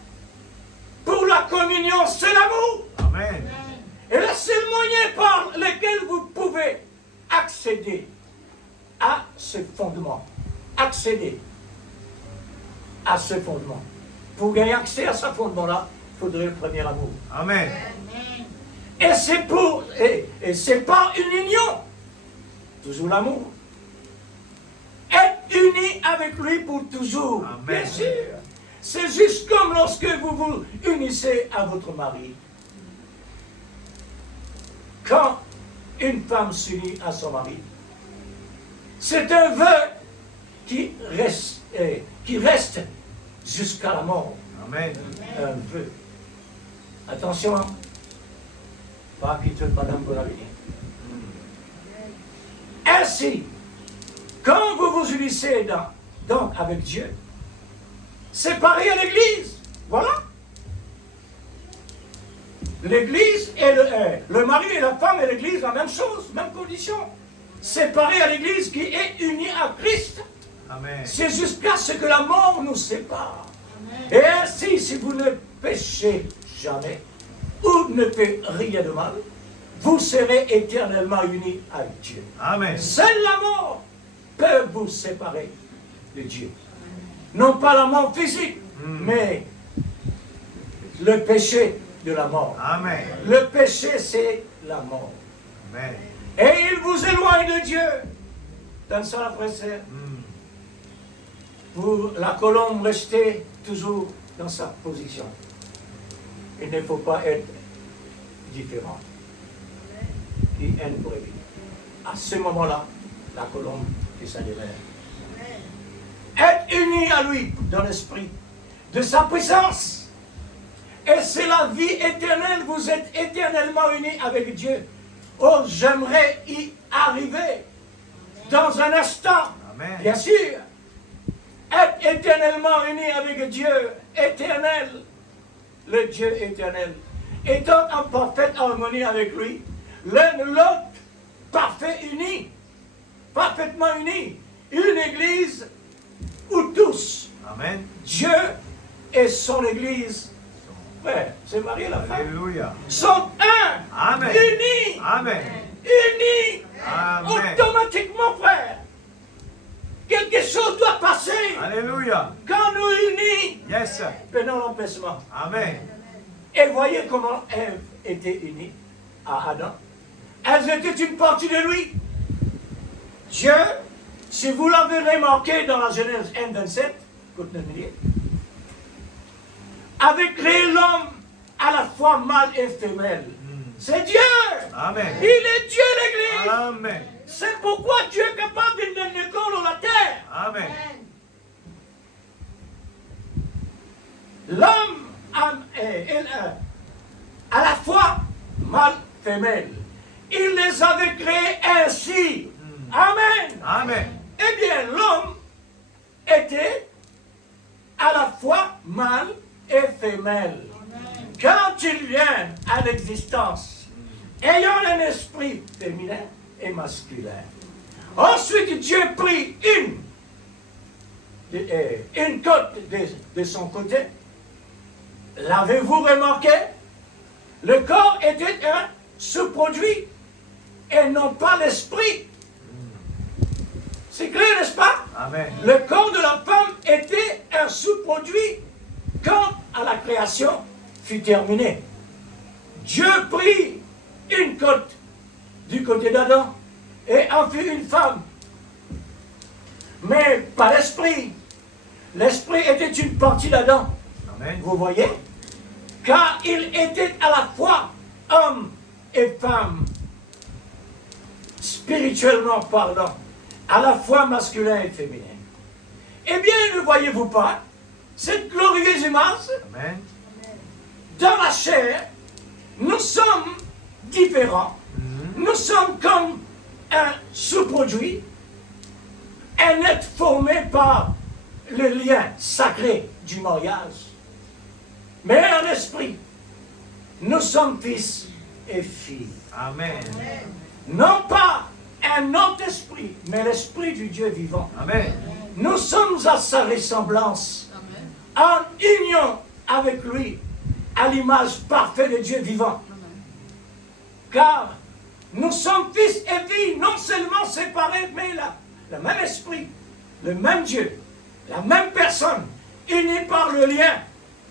pour la communion, c'est l'amour. Amen. Et le seul moyen par lequel vous pouvez accéder à ce fondement. Accéder à ce fondement. Pour gagner accès à ce fondement-là, il faudrait le premier amour. Amen. Et c'est pas une union. Toujours l'amour. Être uni avec lui pour toujours. Amen. Bien sûr. C'est juste comme lorsque vous vous unissez à votre mari. Quand une femme s'unit à son mari, c'est un vœu qui reste jusqu'à la mort. Amen. Un vœu. Attention, hein. Pas quitter Madame Bonavini. Ainsi, quand vous vous unissez donc avec Dieu, c'est pareil à l'Église. Voilà. L'Église et le mari et la femme et l'Église, la même chose, même condition. C'est pareil à l'Église qui est unie à Christ. Amen. C'est jusqu'à ce que la mort nous sépare. Et ainsi, si vous ne péchez jamais, ou ne faites rien de mal, vous serez éternellement unis à Dieu. Amen. Seule la mort peut vous séparer de Dieu. Non pas la mort physique, mais le péché de la mort. Amen. Le péché, c'est la mort. Amen. Et il vous éloigne de Dieu. Dans ça, la frère, pour la colombe rester toujours dans sa position. Il ne faut pas être différent. Et un brebis. À ce moment-là, la colombe fait sa demeure. Être uni à lui dans l'esprit de sa puissance. Et c'est la vie éternelle. Vous êtes éternellement unis avec Dieu. Oh, j'aimerais y arriver dans un instant. Amen. Bien sûr. Être éternellement unis avec Dieu éternel. Le Dieu éternel. Étant en parfaite harmonie avec lui. L'un et l'autre, parfait unis. Parfaitement unis. Une église où tous, Amen. Dieu et son église, frère, c'est Marie et la femme, Alléluia. sont un, Amen. unis, Amen. unis, Amen. automatiquement, frère. Quelque chose doit passer. Alléluia. Quand nous unis, Yes. pendant l'empêchement. Amen. Et voyez comment Ève était unie à Adam. Elles étaient une partie de lui. Dieu, si vous l'avez remarqué dans la Genèse 1:27, avait créé l'homme à la fois mâle et femelle. C'est Dieu. Amen. Il est Dieu, l'Église. Amen. C'est pourquoi Dieu est capable de donner l'école à la terre. Amen. L'homme à la fois mâle, femelle. Il les avait créés ainsi. Amen. Amen. Eh bien, l'homme était à la fois mâle et femelle. Quand il vient à l'existence, ayant un esprit féminin et masculin. Ensuite, Dieu prit une côte de son côté. L'avez-vous remarqué? Le corps était un sous-produit et non pas l'esprit. C'est clair, n'est-ce pas? Amen. Le corps de la femme était un sous-produit quand à la création fut terminée. Dieu prit une côte du côté d'Adam et en fit une femme. Mais pas l'esprit. L'esprit était une partie d'Adam. Amen. Vous voyez? Car il était à la fois homme et femme, spirituellement parlant, à la fois masculin et féminin. Eh bien, ne voyez-vous pas cette glorieuse image? Amen. Dans la chair, nous sommes différents. Nous sommes comme un sous-produit, un être formé par le lien sacré du mariage. Mais en esprit, nous sommes fils et filles. Amen. Non pas un autre esprit, mais l'esprit du Dieu vivant. Amen. Nous sommes à sa ressemblance, en union avec lui, à l'image parfaite de Dieu vivant. Car nous sommes fils et filles, non seulement séparés, mais le même esprit, le même Dieu, la même personne, unis par le lien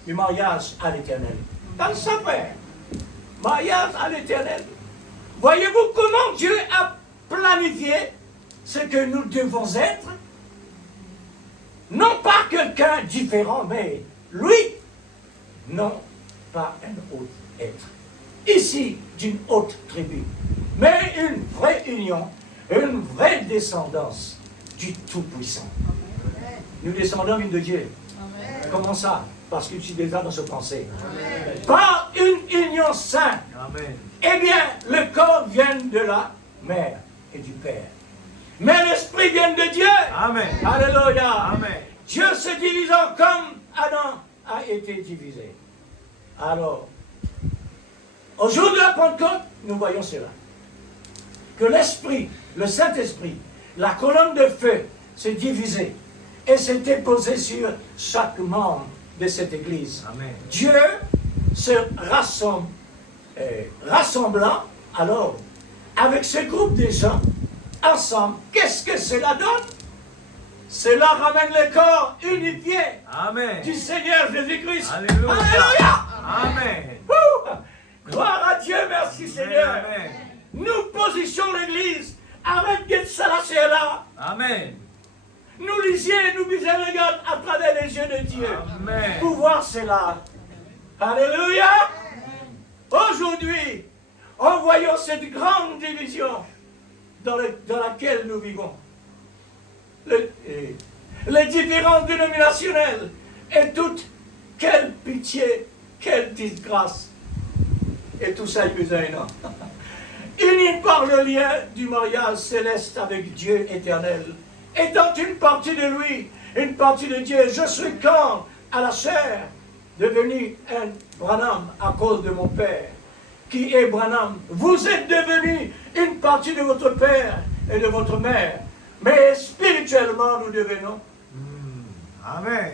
du mariage à l'éternel. Dans le Saint-Père, mariage à l'éternel. Voyez-vous comment Dieu a planifié ce que nous devons être? Non pas quelqu'un différent, mais lui, non pas un autre être. Ici, d'une haute tribu, mais une vraie union, une vraie descendance du Tout-Puissant. Nous descendons d'une de Dieu. Comment ça? Parce que je suis déjà dans ce pensée. Par une union sainte. Amen. Eh bien, le corps vient de la mère et du père. Mais l'esprit vient de Dieu. Amen. Alléluia. Amen. Dieu se divisant comme Adam a été divisé. Alors, au jour de la Pentecôte, nous voyons cela. Que l'Esprit, le Saint-Esprit, la colonne de feu s'est divisée et s'est déposée sur chaque membre de cette Église. Amen. Dieu se rassemblant alors avec ce groupe de gens ensemble. Qu'est-ce que cela donne? Cela ramène le corps unifié Amen. du Seigneur Jésus-Christ. Alléluia. Alléluia. Amen. Ouh! Gloire à Dieu, merci Seigneur. Amen. Nous positionnons l'Église avec de cela, là. Amen. Nous lisions, nous regarde à travers les yeux de Dieu. Amen. Pour voir cela. Alléluia. Aujourd'hui, en voyant cette grande division dans laquelle nous vivons, les différences dénominationnelles et toute, quelle pitié, quelle disgrâce. Et tout ça, il nous a un an. Unis par le lien du mariage céleste avec Dieu éternel, étant une partie de lui, une partie de Dieu, je suis quand à la chair devenu un Branham à cause de mon père, qui est Branham. Vous êtes devenu une partie de votre père et de votre mère, mais spirituellement nous devenons. Amen.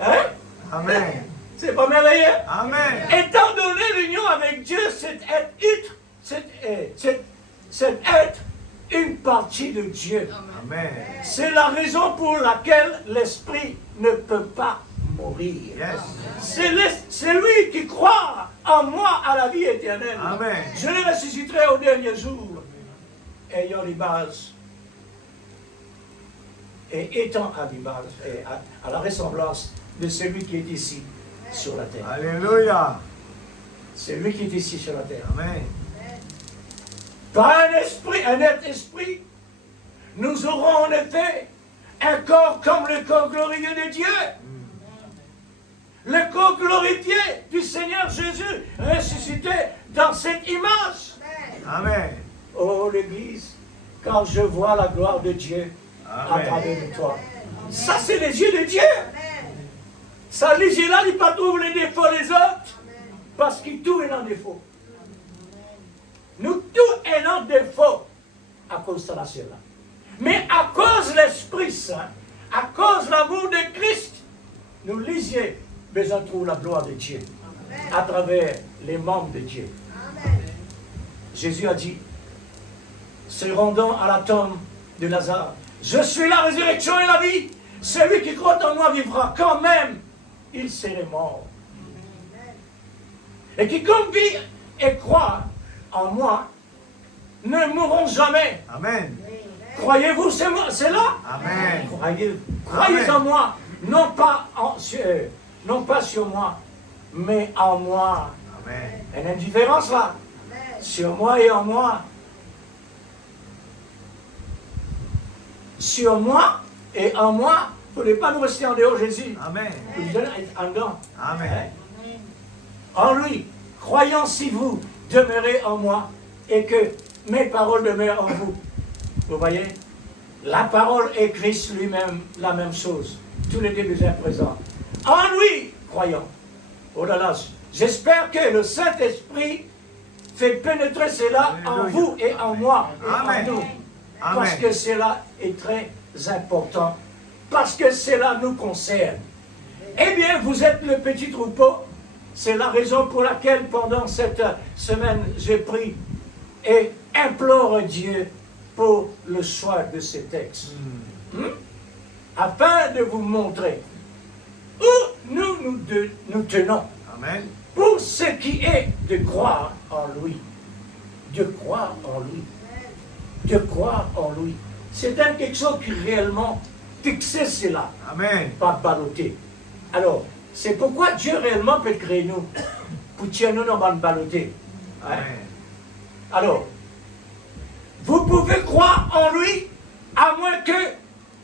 Hein? Amen. C'est pas merveilleux? Amen. Étant donné l'union avec Dieu, cet être une partie de Dieu. Amen. C'est la raison pour laquelle l'esprit ne peut pas mourir. Yes. C'est lui qui croit en moi à la vie éternelle. Amen. Je le ressusciterai au dernier jour, ayant l'image et étant à l'image et à la ressemblance de celui qui est ici sur la terre. Alléluia. C'est lui qui est ici sur la terre. Amen. Par un esprit, un être esprit, nous aurons en effet un corps comme le corps glorieux de Dieu. Le corps glorifié du Seigneur Jésus, ressuscité dans cette image. Amen. Oh l'Église, quand je vois la gloire de Dieu à Amen. travers toi, ça c'est les yeux de Dieu. Ça, les yeux là, ils ne trouvent les défauts des autres, parce qu'ils tout est en défaut. Nous tout est en défaut à cause de cela. Mais à cause de l'Esprit Saint, à cause de l'amour de Christ, nous lisions, besoin de trouver la gloire de Dieu à travers les membres de Dieu. Jésus a dit, se rendant à la tombe de Lazare, je suis la résurrection et la vie. Celui qui croit en moi vivra quand même. Il serait mort. Et quiconque vit et croit en moi ne mourront jamais. Amen. Croyez-vous cela? Amen. Croyez Amen. en moi, non pas sur moi, mais en moi. Amen. Il y a une différence là. Sur moi et en moi. Sur moi et en moi. Vous ne pouvez pas nous rester en dehors, Jésus. Amen. Vous devez être en dedans. Amen. En lui, croyant si vous demeurez en moi et que mes paroles demeurent en vous. Vous voyez? La parole et Christ lui-même, la même chose. Tous les deux déjà présents. En lui, croyant. Oh là là, j'espère que le Saint-Esprit fait pénétrer cela en Alléluia. vous et en moi et Amen. en nous. Parce Amen. que cela est très important. Parce que cela nous concerne. Eh bien, vous êtes le petit troupeau. C'est la raison pour laquelle, pendant cette semaine, j'ai pris et implore Dieu pour le choix de ces textes. Afin de vous montrer où nous tenons. Amen. Pour ce qui est de croire en lui. De croire en lui. De croire en lui. C'est quelque chose qui réellement fixé cela. Amen. Pas balloté. Alors, c'est pourquoi Dieu réellement peut créer nous. Pour tirer nous dans le balloté. Hein? Amen. Alors, vous pouvez croire en lui, à moins que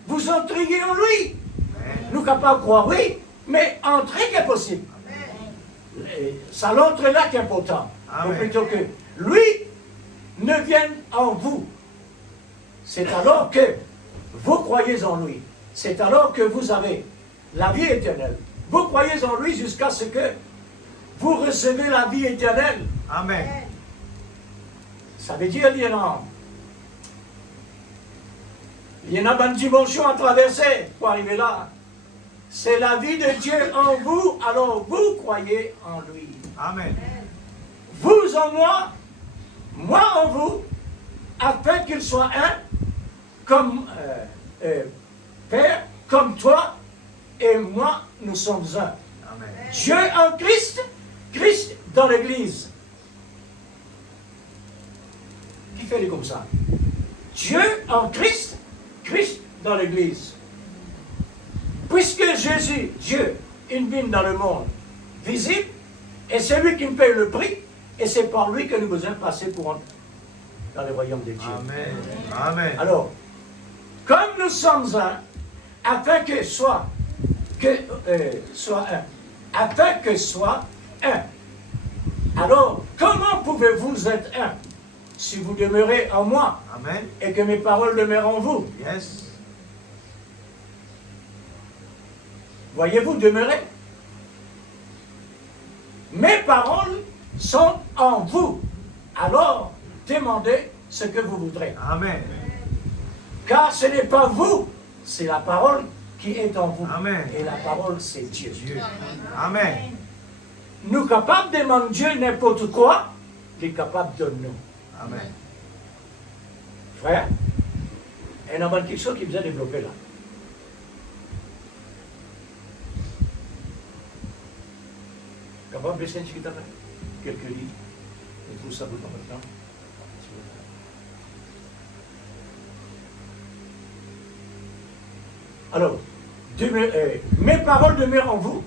vous entriez en lui. Amen. Nous capables de croire, oui, mais entrer qui est possible. Ça l'entre là qui est important. Amen. Ou plutôt que lui ne vienne en vous. C'est alors que vous croyez en lui. C'est alors que vous avez la vie éternelle. Vous croyez en lui jusqu'à ce que vous recevez la vie éternelle. Amen. Ça veut dire qu'il y en a une dimension à traverser pour arriver là. C'est la vie de Dieu en vous, alors vous croyez en lui. Amen. Vous en moi en vous, afin qu'il soit un, comme Père, comme toi et moi, nous sommes un. Amen. Dieu en Christ, Christ dans l'Église. Qui fait comme ça? Dieu en Christ, Christ dans l'Église. Puisque Jésus, Dieu, il vient dans le monde visible, et c'est lui qui me paye le prix, et c'est par lui que nous devons passer pour entrer dans le royaume de Dieu. Amen. Amen. Alors, comme nous sommes un, afin que soit un, afin que soit un. Alors, comment pouvez-vous être un si vous demeurez en moi Amen. et que mes paroles demeurent en vous? Yes. Voyez-vous demeurer? Mes paroles sont en vous. Alors, demandez ce que vous voudrez. Amen. Car ce n'est pas vous, c'est la parole qui est en vous. Amen. Et la parole, c'est Dieu. Dieu. Amen. Nous capables de demander Dieu n'importe quoi, il est capable de nous. Amen. Frère, il y a quelque chose qui vous a développé là. Capable de baisser un petit peu quelques livres et tout ça pour maintenant. Alors, mes paroles demeurent en vous.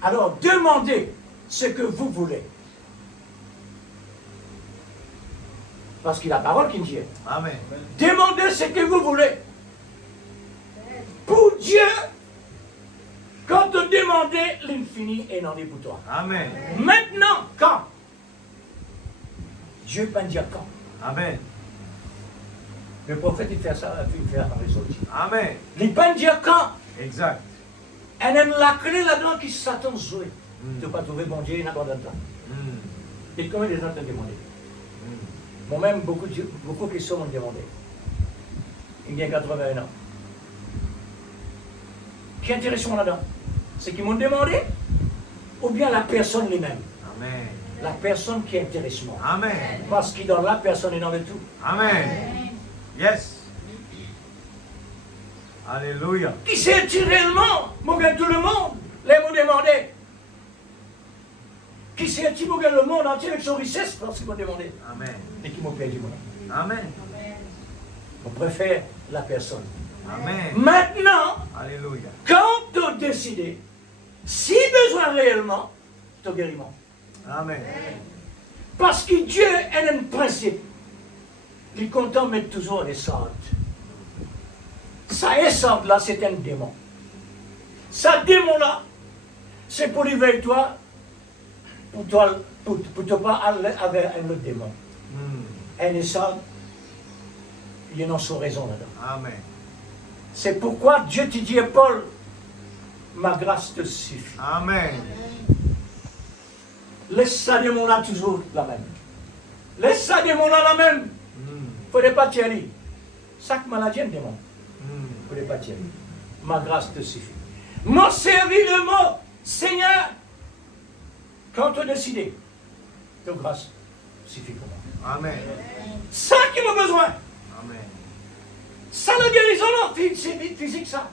Alors, demandez ce que vous voulez. Parce qu'il y a la parole qui me dit. Amen. Demandez ce que vous voulez. Pour Dieu, quand vous demandez, l'infini est dans les pour toi. Amen. Maintenant, quand Dieu pas dire quand. Amen. Le prophète, il fait ça, il fait un résultat. Amen. Il pas dire quand. Exact. Et il y a la clé là-dedans qui Satan joué. Mm. Tu ne pas trouver bon Dieu, il n'a pas de temps. Mm. Et combien de gens t'ont demandé? Mm. Moi-même, beaucoup de questions m'ont demandé. Il y a 81 ans. Qui est intéressant là-dedans? C'est qu'ils m'ont demandé ou bien la personne lui-même? Amen. La personne qui est intéressante. Amen. Parce que dans la personne, il y en a tout. Amen. Yes. Alléluia. Qui c'est-il réellement? Mon gars, tout le monde. Les m'ont demandé. Qui c'est-il, mon gars, le monde entier avec son richesse? Parce qu'ils m'ont demandé. Amen. Et qui m'ont perdu, moi. Amen. On préfère la personne. Amen. Maintenant, Alléluia. quand tu as décidé, si besoin réellement, tu as guéri. Amen. Parce que Dieu est un principe. Il est content de mettre toujours les sortes. Ça essence là, c'est un démon. Ça démon là, c'est pour livrer toi, pour toi pas aller avec un autre démon. Mm. Un essence, il y a une sans raison là-dedans. Amen. C'est pourquoi Dieu te dit, Paul, ma grâce te suffit. Amen. Laisse ça démon là toujours la même. Laisse ça démon là la même. Mm. Faudrait pas t'y aller. Chaque maladie est un démon. Mm. Faudrait pas t'y aller. Ma grâce te suffit. Mon servi le mot, Seigneur, quand tu as décidé, ta grâce suffit pour moi. Amen. Ça qui m'a besoin. Amen. Ça la guérison non, c'est physique ça.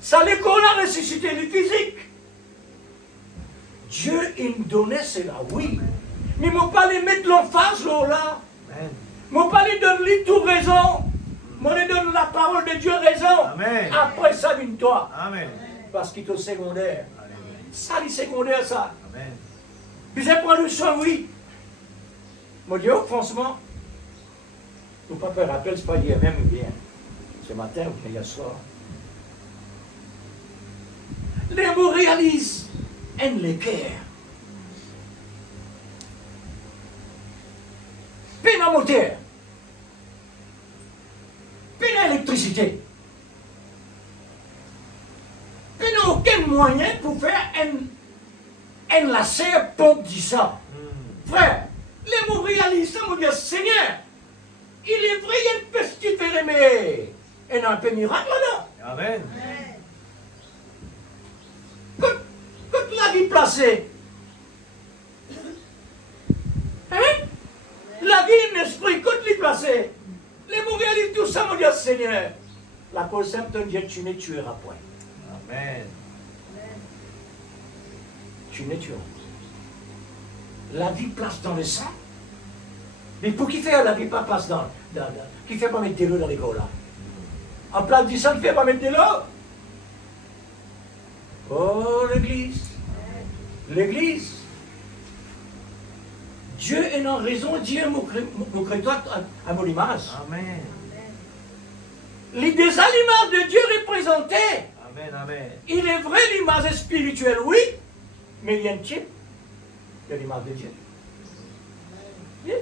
Ça l'école a ressuscité le physique. Dieu, il me donnait cela, oui. Mais il ne m'a pas les mettre l'emphase là. Amen. Il ne m'a pas les donner tout raison. Il m'a donné la parole de Dieu raison. Amen. Après ça, vient toi. Amen. Parce qu'il est au secondaire. Alléluia. Ça, les secondaires, ça. Amen. Puis j'ai pris le soin, oui. Mon Dieu, franchement, mon papa rappelle, c'est pas hier même bien. Ce matin ou bien hier soir. Les mots réalisent un l'équerre. Peine à moteur. Peine à électricité. Peine à aucun moyen pour faire un lacet pompe dit ça. Mm. Frère, les mots réalisent ça, mon Dieu, Seigneur, il est vrai, il y a une petite mais il y a un peu miracle là. Amen. Quand la vie placée, hein? La vie, l'esprit, quand l'est placée, les mots réalisent tout ça, mon Dieu, Seigneur. La concept de Dieu, tu ne tueras point. Amen. Tu ne tueras. La vie place dans le sang. Mais pour qui fait la vie pas place dans qui fait pas mettre de l'eau dans l'école là? En place du sang, qui fait pas mettre de l'eau? Oh, l'église. L'église. Dieu est en raison, Dieu nous crée toi à mon image. Amen. Les des aliments de Dieu représentés. Amen. Amen. Il est vrai l'image spirituelle, oui, mais il y a un type de l'image de Dieu. Oui.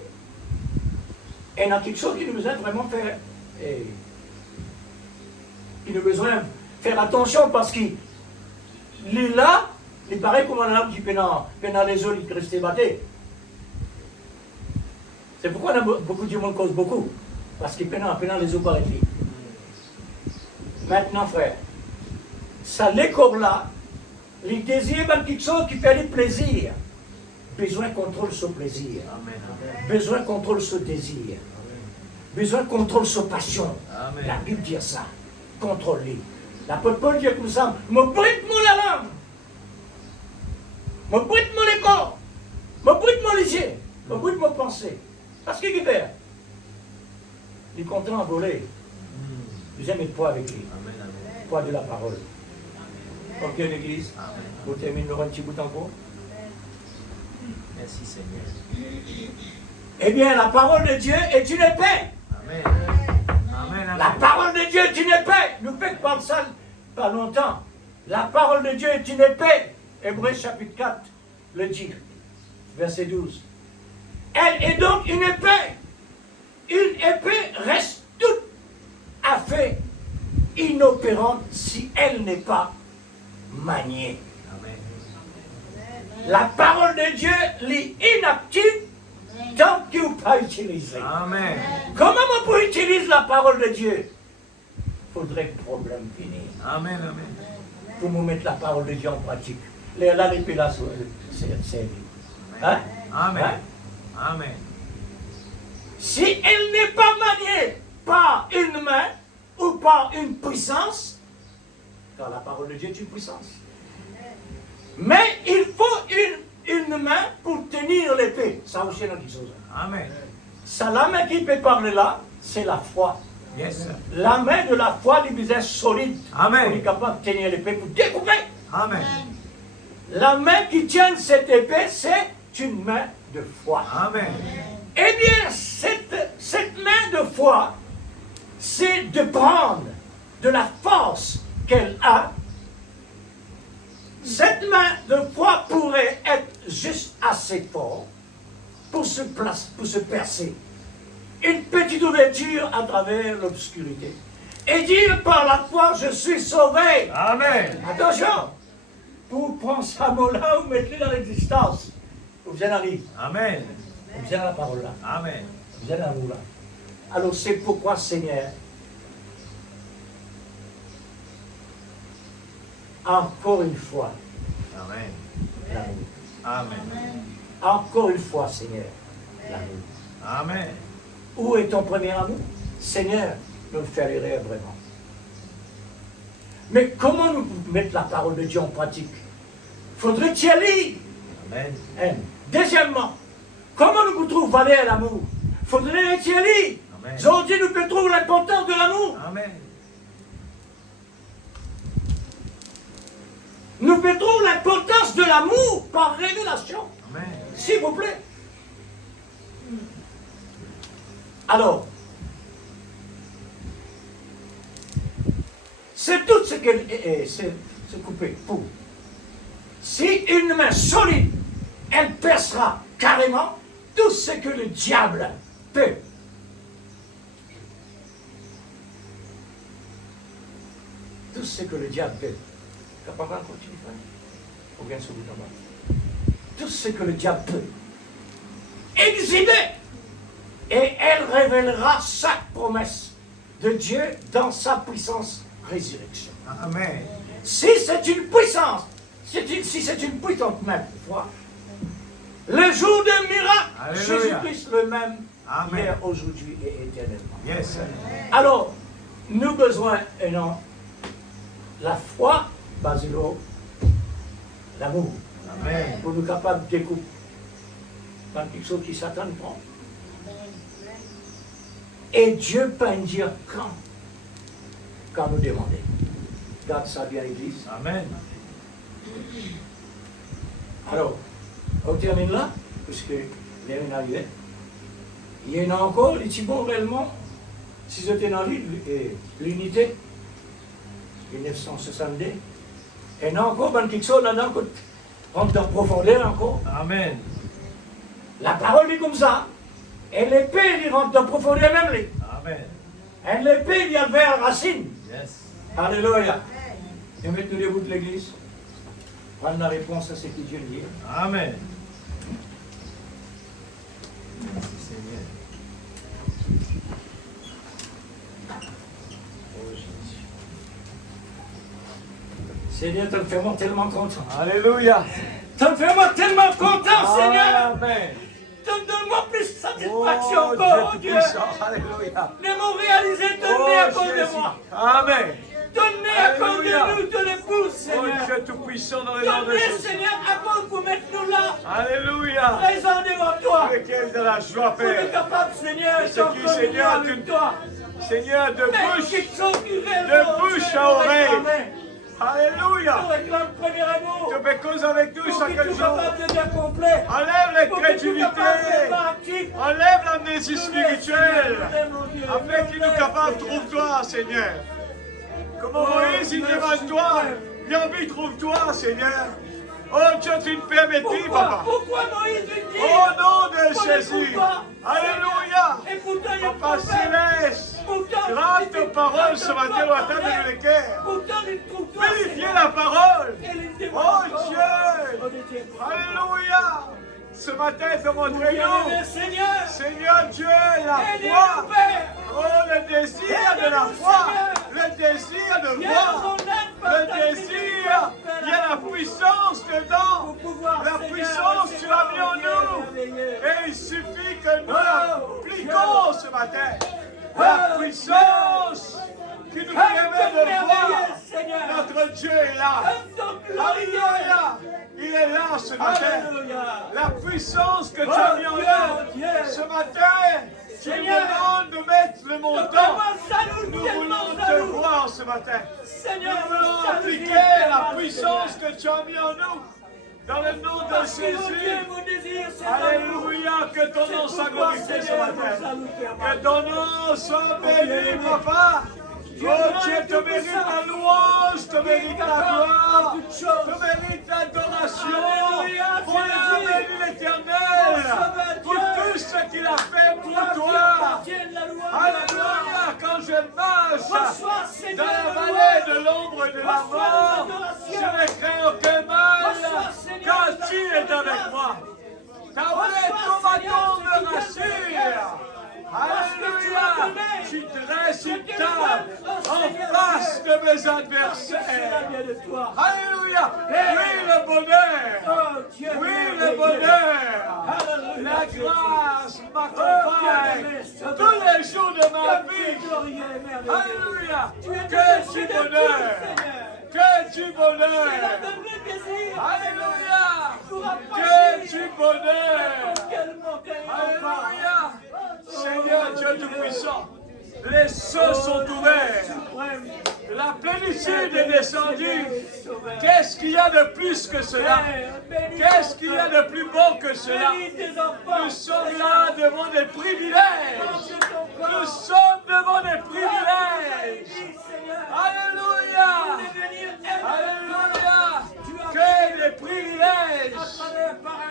Et il y a quelque chose qui nous besoin vraiment faire. Il nous besoin faire attention parce qu'il est là, il paraît comme un homme qui peut dans les eaux, il reste batté. C'est pourquoi beaucoup de monde cause beaucoup. Parce qu'il peut dans les eaux par lui. Maintenant, frère, ça l'école là, les désirs, même quelque chose qui fait le plaisir. Besoin contrôle ce plaisir. Amen. Amen. Besoin contrôle ce désir. Besoin contrôle ce passion. Amen. La Bible dit ça. Contrôler. L'apôtre Paul dit comme ça, me brûle mon la langue. Me brûle mon corps. Me brûle mon les yeux. Me brûle mon pensée. Parce qu'il fait. Il est content à voler. Vous aimez le poids avec lui. Amen. Amen. Le poids de la parole. Ok, l'église. Amen. Vous terminez un petit bout encore. Merci Seigneur. Eh bien, la parole de Dieu est une épée. Amen. Amen. La parole de Dieu est une épée. Nous ne parlons ça pas longtemps. La parole de Dieu est une épée. Hébreux chapitre 4 le dit. Verset 12. Elle est donc une épée. Une épée reste tout à fait inopérante si elle n'est pas maniée. Amen. La parole de Dieu est inactive tant qu'il n'est pas utilisée. Amen. Comment on peut utiliser la parole de Dieu? Il faudrait que le problème finisse. Amen. Amen. Pour nous mettre la parole de Dieu en pratique. Là, l'épée là, c'est hein? Amen. Hein? Amen. Si elle n'est pas maniée par une main ou par une puissance, car la parole de Dieu est une puissance. Mais il faut une main pour tenir l'épée. Ça aussi, on dit ça. Amen. Ça, la main qui peut parler là, c'est la foi. Yes. La main de la foi, il est solide. Amen. On est capable de tenir l'épée pour découper. Amen. La main qui tient cette épée, c'est une main de foi. Amen. Eh bien, cette main de foi, c'est de prendre de la force qu'elle a. Cette main de foi pourrait être juste assez forte pour se percer. Une petite ouverture à travers l'obscurité. Et dire par la foi, je suis sauvé. Amen. Attention, pour prendre ce mot-là, vous mettez dans l'existence. Vous êtes dans le livre, Amen. vous êtes dans la parole là, Amen. vous êtes dans l'amour là. Alors c'est pourquoi, Seigneur, encore une fois, Amen. l'amour. Amen. Encore une fois, Seigneur, l'amour. Amen. Où est ton premier amour? Seigneur, nous faire l'erreur vraiment. Mais comment nous mettre la parole de Dieu en pratique? Faudrait y aller. Amen. Deuxièmement, comment nous trouvons valeur l'amour? Faudrait y aller. Amen. Aujourd'hui, nous pouvons trouver l'importance de l'amour. Amen. Nous pouvons trouver l'importance de l'amour par révélation. Amen. S'il vous plaît. Alors, c'est tout ce qu'elle c'est coupé pour. Si une main solide, elle percera carrément tout ce que le diable peut. Tout ce que le diable peut. Capable de continuer, frère? Ou bien sur le tabac. Tout ce que le diable peut exhiber. Et elle révélera sa promesse de Dieu dans sa puissance résurrection. Amen. Si c'est une puissance, si c'est une puissante même foi, le jour de miracle, Alléluia. Jésus-Christ le même, Amen. hier, aujourd'hui et éternellement. Yes. Alors, nous avons besoin, et non, la foi basée sur l'amour, Amen. pour nous capables de découper dans quelque chose qui Satan prend. Et Dieu peut dire quand nous demandons. Garde ça bien, l'Église. Amen. Alors, on termine là, puisque l'heure est arrivée. Il y en a encore, les petits bons réellement, si j'étais dans l'unité, 1962, et il y en a encore quelque chose là-dedans, qu'on rentre en profondeur encore. Amen. La parole est comme ça. Et l'épée, il rentre en profondeur même. Amen. Et l'épée, il y a vers la racine. Yes. Alléluia. Et maintenant, debout de l'église. Prendre la réponse à ce que Dieu dit. Amen. Merci Seigneur. Oh Jésus. Seigneur, tu me fais moi tellement content. Alléluia. Tu me fais moi tellement content, Seigneur. Amen. Donne-moi plus de Oh satisfaction encore, oh Dieu. Tout-Puissant. Alléluia. De m'ont réalisé, donne-les à cause de moi. Amen. Donne-les à cause Alléluia. de nous, de l'épouse, Oh Seigneur. Dieu Tout-Puissant dans les noms de Donne-les, Jésus. Seigneur, à cause pour mettre nous là, Alléluia. présents devant toi. Lequel de la joie, Pour être Père. capable, Seigneur, Ce qui, d'en Seigneur, communier avec toi. Seigneur, de Mais bouche. qui sont qui De bouche à oreille. On Alléluia. réclame le premier amour. Tu fais cause avec nous Pour chaque que tu sois jour. capable de bien complet. Enlève Pour que tu sois l'incrédulité. capable de bien actif. Enlève l'amnésie spirituelle. Mon Dieu. Afin qu'il nous capable, trouve-toi, Seigneur. Comme Moïse, il demande toi. Yahvé, trouve-toi, Seigneur. Oh Dieu, tu ne permettis, papa. Pourquoi Moïse lui dit Au nom de qu'on ne Jésus. trouve pas, Alléluia. Et pourtant, il y a Papa prophète. Céleste, Pourtant, grâce il aux dit, paroles ce quand matin toi dans la table parlais, de l'équerre. Pourtant, il trouve toi. Vérifiez la parole. Et il demande Oh encore. Dieu. Oh Dieu. Alléluia. Ce matin, demandez-nous. Bien-aimé Seigneur. Seigneur Dieu, la Aide-nous, foi. Père. Oh, le désir de la foi. Le désir de Viens voir. nous en aide par Le ta désir. Il y a la puissance dedans. La puissance, tu l'as mis en nous. Et il suffit que nous l'appliquons ce matin. La puissance qui nous permet de voir. Notre Dieu est là. Alléluia. Il est là ce matin. La puissance que tu as mis en nous. Ce matin, tu nous demandes de mettre le montant. Nous voulons te voir ce matin. Nous voulons appliquer la puissance que tu as mis en nous. Dans le nom de Jésus. Alléluia. Que ton nom soit glorifié ce matin. Que ton nom soit béni, papa. Oh Dieu, te mérite la louange, te mérite la gloire, te mérite l'adoration. On a béni l'Éternel pour tout ce qu'il a fait pour toi. Alléluia, quand je marche dans la vallée de l'ombre de la mort, je ne crains aucun mal, car tu es avec moi. Ta paix, ton bâton me rassure. Alléluia, tu dresses une table en face de mes adversaires. Alléluia, oui le bonheur, oui le bonheur, la grâce m'accompagne tous les jours de ma vie. Alléluia, que du bonheur, que du bonheur. Alléluia, que du bonheur. Alléluia. Seigneur Dieu Tout-Puissant, les cieux sont ouverts, la plénitude est descendue. Qu'est-ce qu'il y a de plus que cela? Qu'est-ce qu'il y a de plus beau que cela? Nous sommes là devant des privilèges. Nous sommes devant des privilèges. Alléluia. Alléluia. Que des privilèges.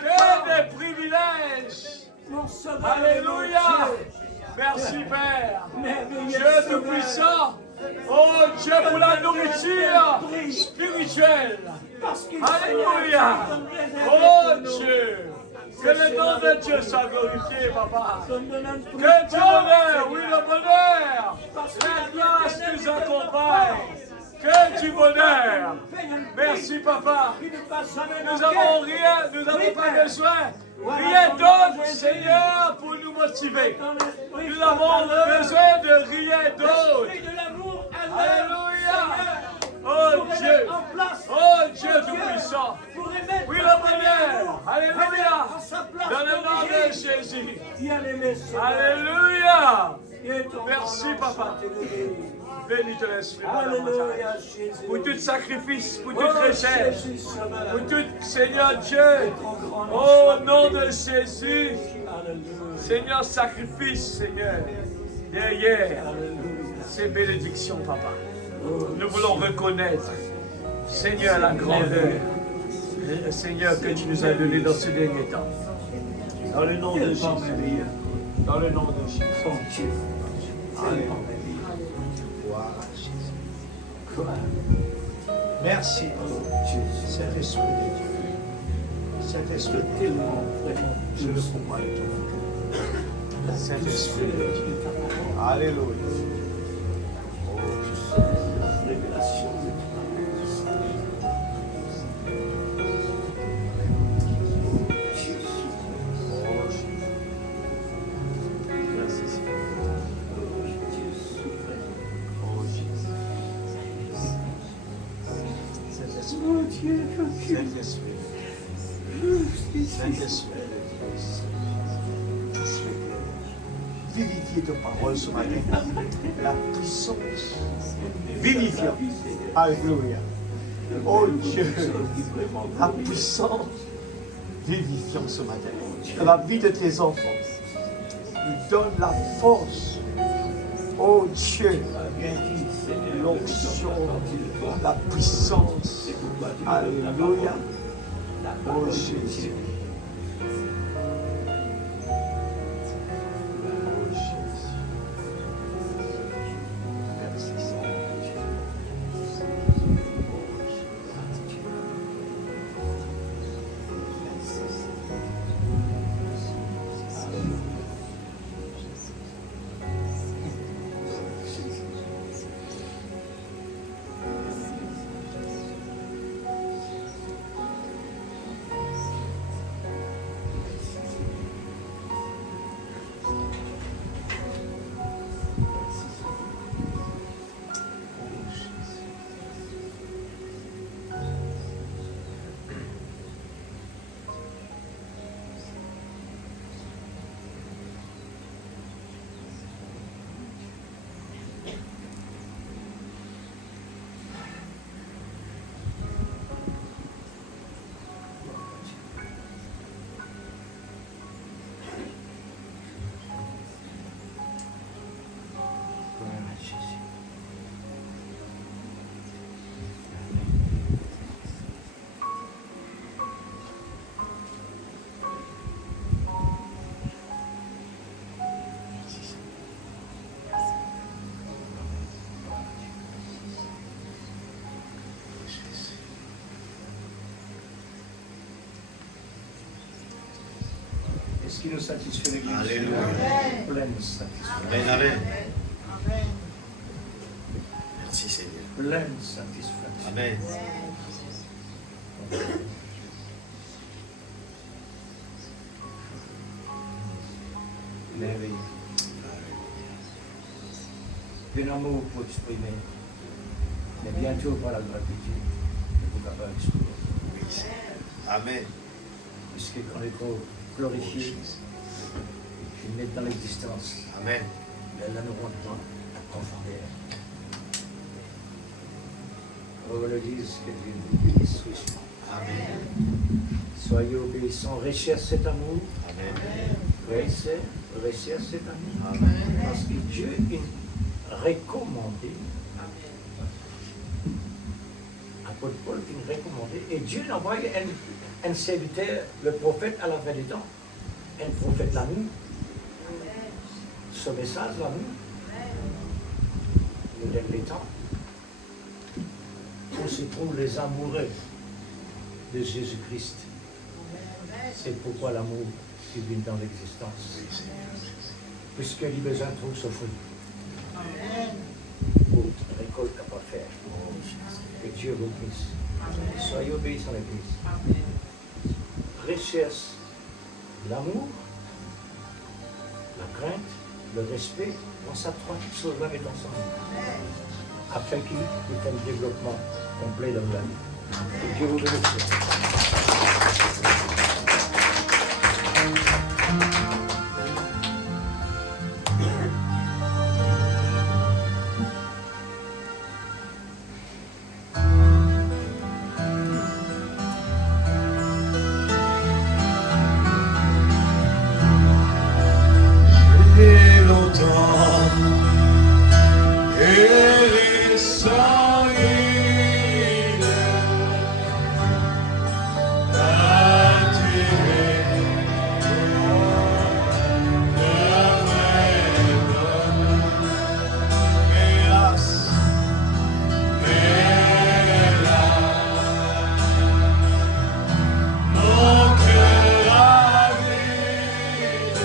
Que des privilèges. Alléluia. Merci Père. Dieu Tout-Puissant. Oh Dieu pour la nourriture spirituelle. Alléluia. Oh Dieu. Que le nom de Dieu soit glorifié, papa. Que du bonheur, oui le bonheur. La grâce nous accompagne. Que du bonheur. Merci papa. Nous n'avons rien, nous n'avons pas besoin. Rien d'autre, Seigneur, pour nous motiver. Nous n'avons besoin de rien d'autre. Alléluia. Oh Dieu. Oh Dieu Tout-Puissant. Oui, le bonheur. Alléluia. Dans le nom de Jésus. Alléluia. Merci, papa. Béni te l'Esprit. Pour tout sacrifice, pour toute richesse, pour tout Seigneur Dieu. Au nom de Jésus. Seigneur, sacrifice, Seigneur. Derrière ces bénédictions, papa. Nous voulons reconnaître, Seigneur, la grandeur, Seigneur, que tu nous as donné dans ce dernier temps. Dans le nom de Jésus. Dans le nom de Jésus. Alléluia. Merci, cet esprit de Dieu. Cet esprit de Dieu. Je le comprends tout. Cet esprit de Dieu. Alléluia. Révélation. Saint-Esprit. Saint-Esprit. Vivifiez tes paroles ce matin. La puissance vivifiante. Alléluia. Oh Dieu, la puissance vivifiante ce matin. Dans la vie de tes enfants. Lui donne la force. Oh Dieu, l'onction, la puissance. Alléluia. La parole de Dieu. Est-ce qu'il nous satisfait l'Église? Alléluia. Pleine satisfaction. Amen, amen. Merci Seigneur. Pleine satisfaction. Amen. Merveilleux. Un amour pour exprimer. Mais bientôt par la gratitude, ne pourra pas exprimer. Oui, Seigneur. Amen. Puisque quand les corps glorifiés, qu'ils mettent dans l'existence, Amen. elle nous rend dans la conformer. On le dise que Dieu nous bénisse richement. Amen. Soyez obéissants, recherchez cet amour, Amen. recherchez cet amour. Amen. Parce que Dieu a recommandé, apôtre Paul qui a recommandé, et Dieu a envoyé un serviteur, le prophète à la fin des temps, un prophète l'amour. Ce message, l'amour, nous donne les temps où se trouvent les amoureux de Jésus-Christ. C'est pourquoi l'amour est venu dans l'existence. Puisque les besoins trouvent ce fruit. Pour récolte à pas faire. Que Dieu vous bénisse. Soyez obéissants à l'Église. Recherche l'amour, la crainte, le respect, on s'attroit toutes choses là ensemble. Afin qu'il y ait un développement complet dans la vie. Que Dieu vous bénisse. Et longtemps, et les solides, attirés de hélas, mon cœur avide.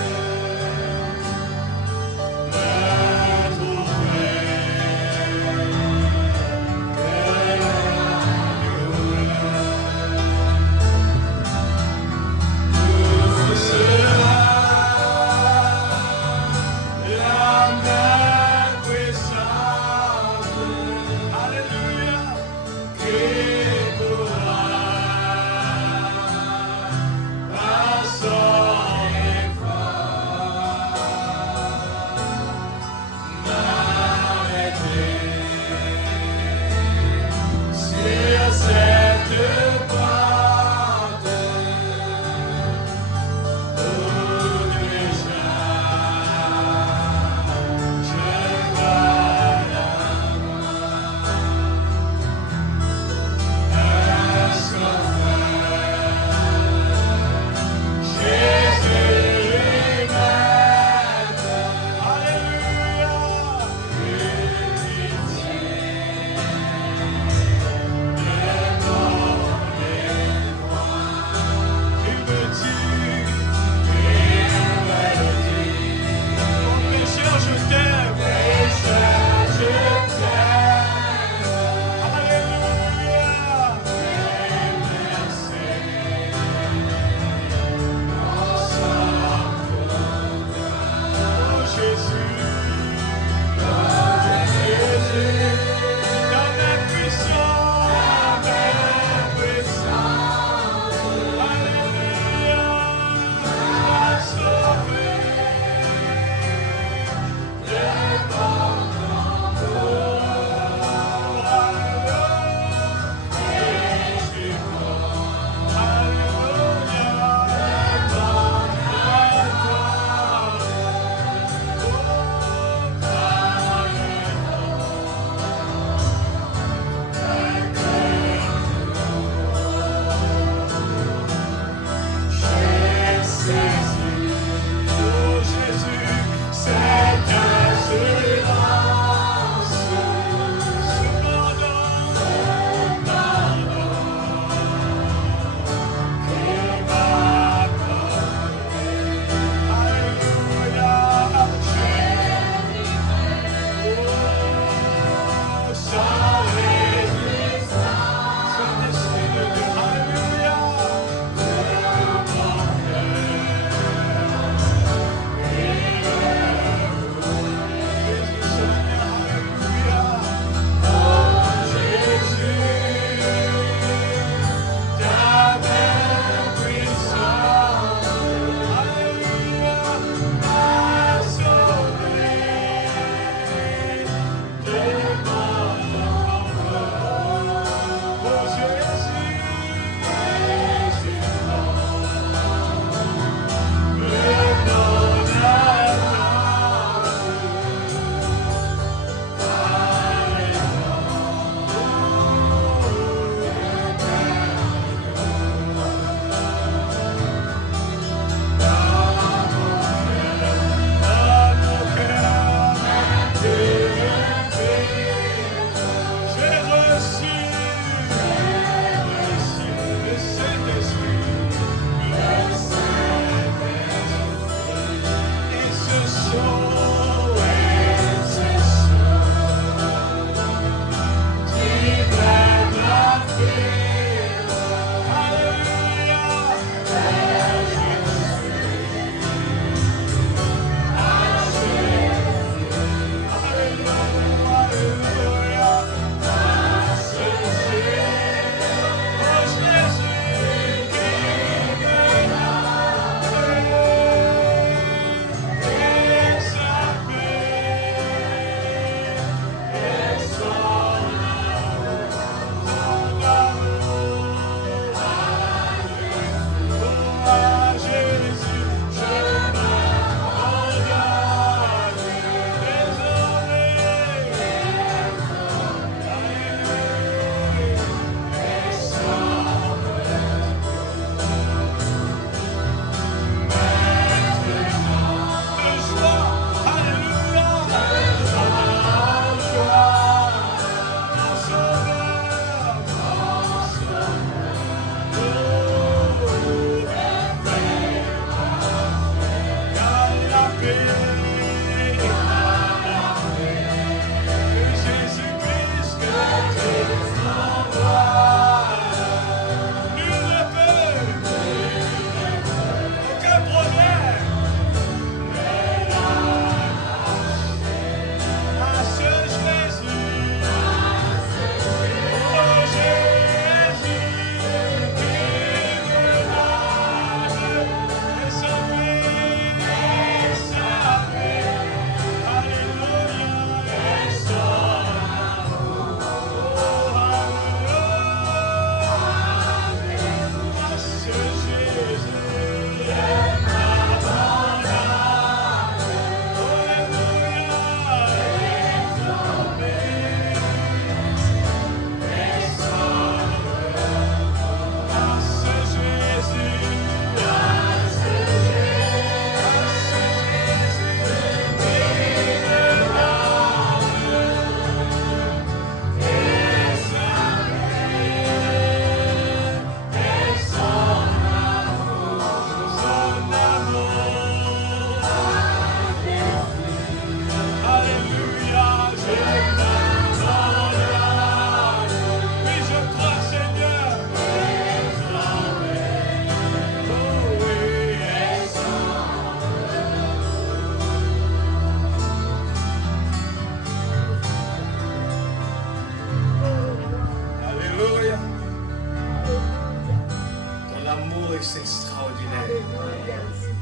c'est extraordinaire.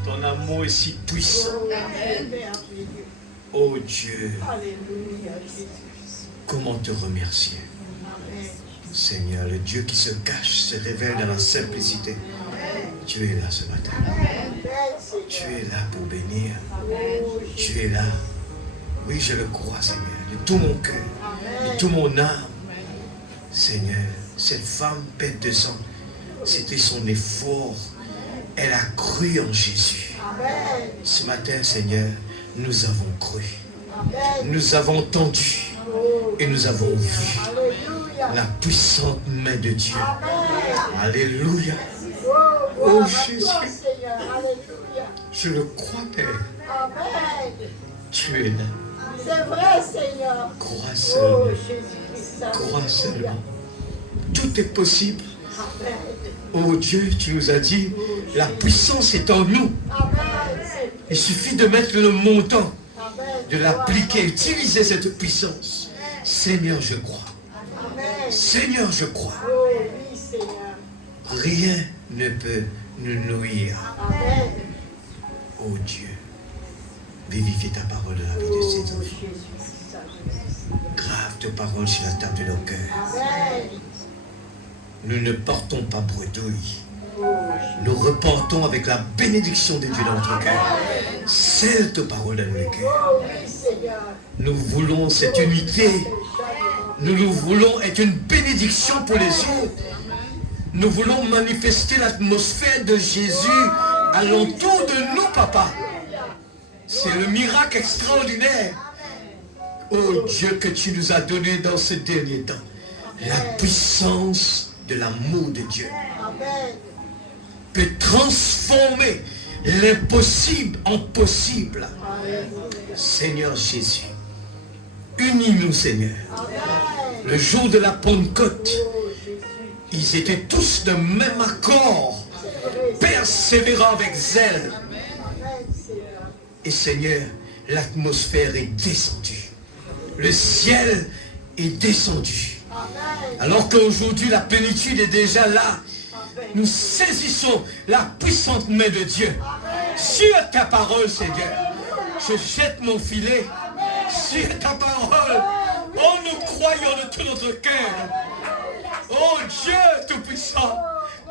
Ton amour est si puissant. Oh Dieu, comment te remercier? Seigneur, le Dieu qui se cache se révèle dans la simplicité. Tu es là ce matin. Tu es là pour bénir. Tu es là. Oui, je le crois, Seigneur, de tout mon cœur, de tout mon âme. Seigneur, cette femme peinte de sang, c'était son effort. Elle a cru en Jésus. Ce matin, Seigneur, nous avons cru. Nous avons entendu et nous avons vu la puissante main de Dieu. Alléluia. Oh Jésus, je le crois, Père. Tu es là. C'est vrai, Seigneur. Crois seulement. Oh, Jésus-Christ. Crois seulement. Tout est possible. Oh Dieu, tu nous as dit, la puissance est en nous. Il suffit de mettre le montant, de l'appliquer, utiliser cette puissance. Seigneur, je crois. Seigneur, je crois. Oh, oui, Seigneur. Rien ne peut nous nuire. Amen. Oh Dieu, vivifie ta parole dans la vie de ces Oh, enfants. Jésus-Christ. Grave ta parole sur la table de nos cœurs. Amen. Nous ne portons pas bredouille. Oh, Nous reportons avec la bénédiction de Dieu dans notre cœur. Scelle ta parole dans nos cœurs. oh, oui, Seigneur. Nous voulons cette unité. Nous voulons être une bénédiction pour les autres. Nous voulons manifester l'atmosphère de Jésus alentour de nous, Papa. C'est le miracle extraordinaire. Oh Dieu, que tu nous as donné dans ce dernier temps. La puissance de l'amour de Dieu Amen. peut transformer l'impossible en possible. Seigneur Jésus, unis-nous, Seigneur. Le jour de la Pentecôte, ils étaient tous de même accord, persévérant avec zèle. Et Seigneur, l'atmosphère est descendue. Le ciel est descendu. Alors qu'aujourd'hui la plénitude est déjà là, nous saisissons la puissante main de Dieu sur ta parole, Seigneur. Je jette mon filet sur ta parole. Oh, nous croyons de tout notre cœur. Oh Dieu Tout-Puissant,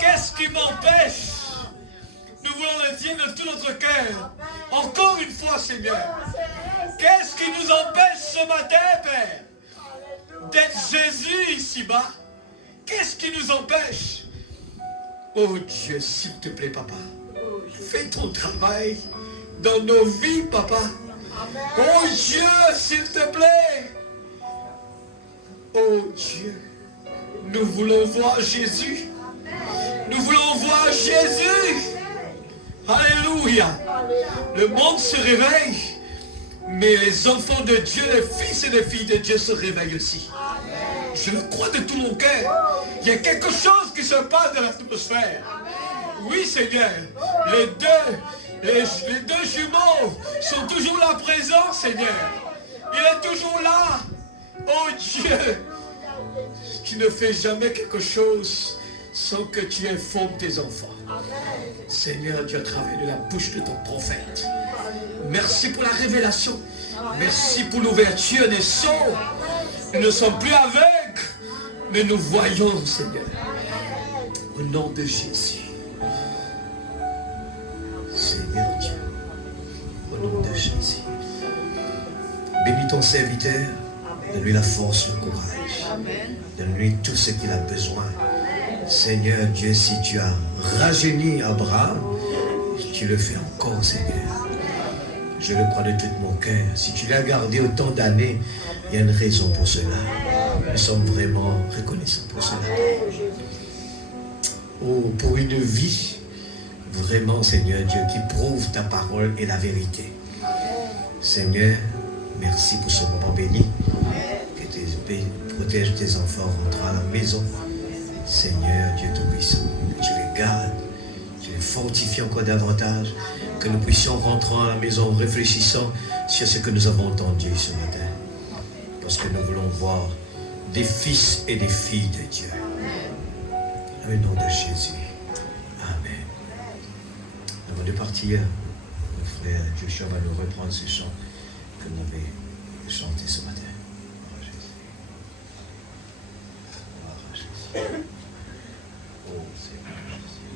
qu'est-ce qui m'empêche? Nous voulons le dire de tout notre cœur. Encore une fois, Seigneur. Qu'est-ce qui nous empêche ce matin, Père, d'être Jésus ici-bas? Qu'est-ce qui nous empêche? Oh Dieu, s'il te plaît, Papa, fais ton travail dans nos vies, Papa. Oh Dieu, s'il te plaît. Oh Dieu, nous voulons voir Jésus. Nous voulons voir Jésus. Alléluia. Le monde se réveille, mais les enfants de Dieu, les fils et les filles de Dieu se réveillent aussi. Je le crois de tout mon cœur. Il y a quelque chose qui se passe dans l'atmosphère. Oui, Seigneur. Les deux jumeaux sont toujours là présents, Seigneur. Il est toujours là. Oh Dieu, tu ne fais jamais quelque chose sans que tu informes tes enfants. Seigneur Dieu, à travers de la bouche de ton prophète. Merci pour la révélation. Merci pour l'ouverture des sceaux. Nous ne sommes plus aveugles, mais nous voyons, Seigneur. Au nom de Jésus. Seigneur Dieu. Au nom de Jésus. Bénis ton serviteur. Donne-lui la force, le courage. Donne-lui tout ce qu'il a besoin. Seigneur Dieu, si tu as rajeuni Abraham, tu le fais encore, Seigneur. Je le crois de tout mon cœur. Si tu l'as gardé autant d'années, il y a une raison pour cela. Nous sommes vraiment reconnaissants pour cela. Oh, pour une vie, vraiment, Seigneur Dieu, qui prouve ta parole et la vérité. Seigneur, merci pour ce moment béni. Que tu protèges tes enfants rentrant à la maison. Seigneur Dieu Tout-Puissant, que tu les gardes, tu les fortifies encore davantage, que nous puissions rentrer à la maison en réfléchissant sur ce que nous avons entendu ce matin. Parce que nous voulons voir des fils et des filles de Dieu. Au nom de Jésus. Amen. de partir, le frère Joshua va nous reprendre ce chant que nous avons chanté ce matin. Gloire à Jésus. Gloire à Jésus. Oh Seigneur Jésus.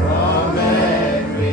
From every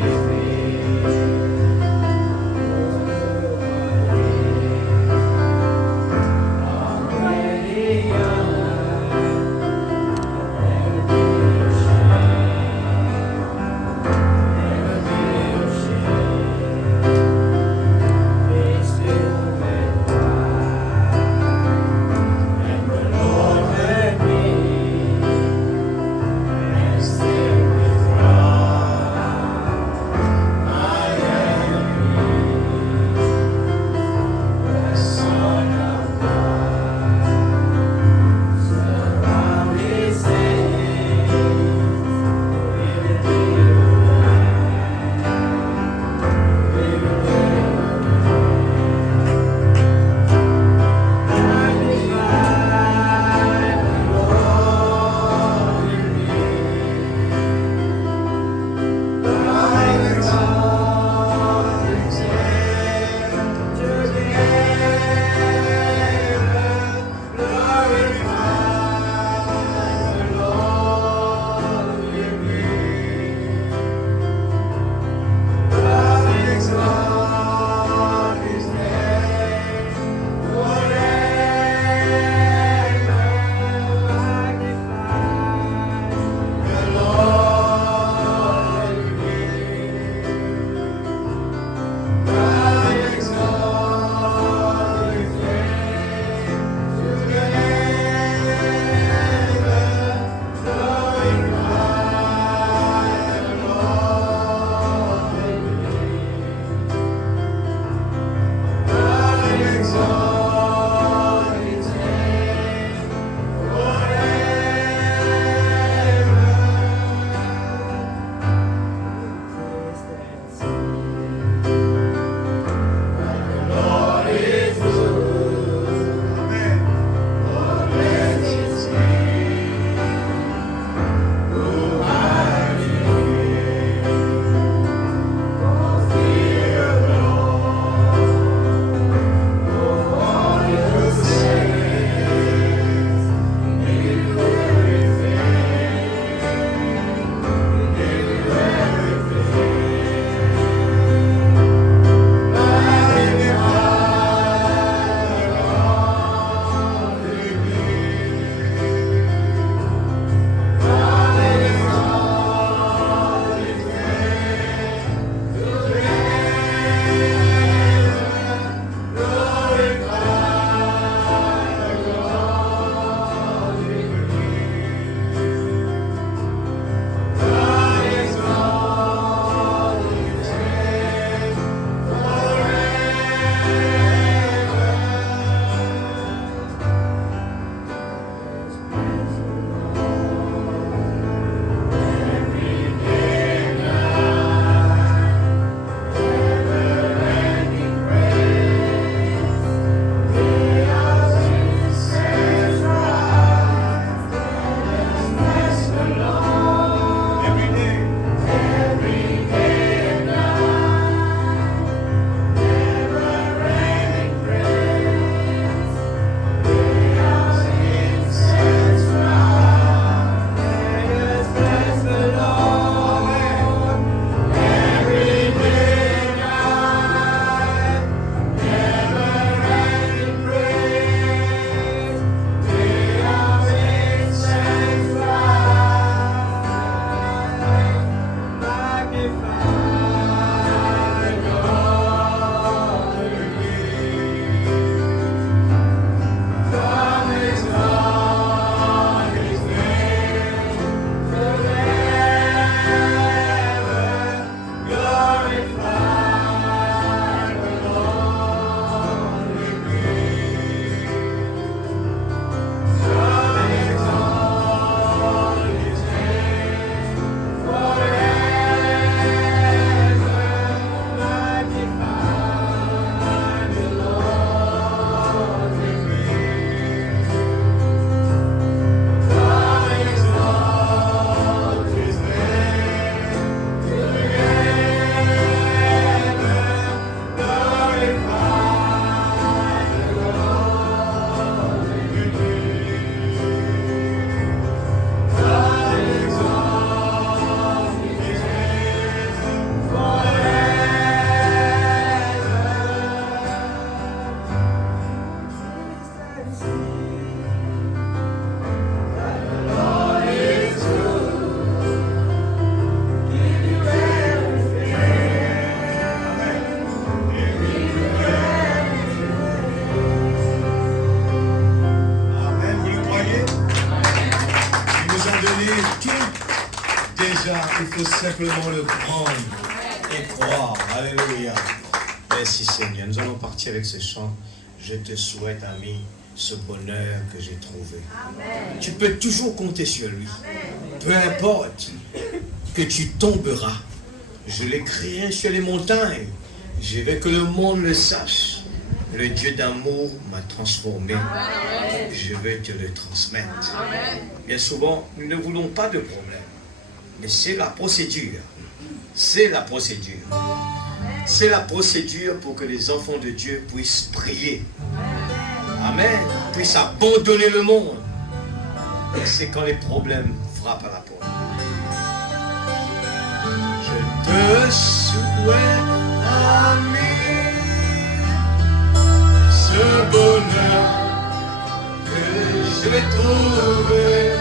faut simplement le prendre et croire. Alléluia. Merci Seigneur. Nous allons partir avec ce chant. Je te souhaite, ami, ce bonheur que j'ai trouvé. Amen. Tu peux toujours compter sur lui. Amen. Peu importe que tu tomberas. Je l'écrirai sur les montagnes. Je veux que le monde le sache. Le Dieu d'amour m'a transformé. Amen. Je vais te le transmettre. Amen. Bien souvent, nous ne voulons pas de problème. Mais c'est la procédure. C'est la procédure. C'est la procédure pour que les enfants de Dieu puissent prier. Amen. Puissent abandonner le monde. Et c'est quand les problèmes frappent à la porte. Je te souhaite, ami, ce bonheur que je vais trouver.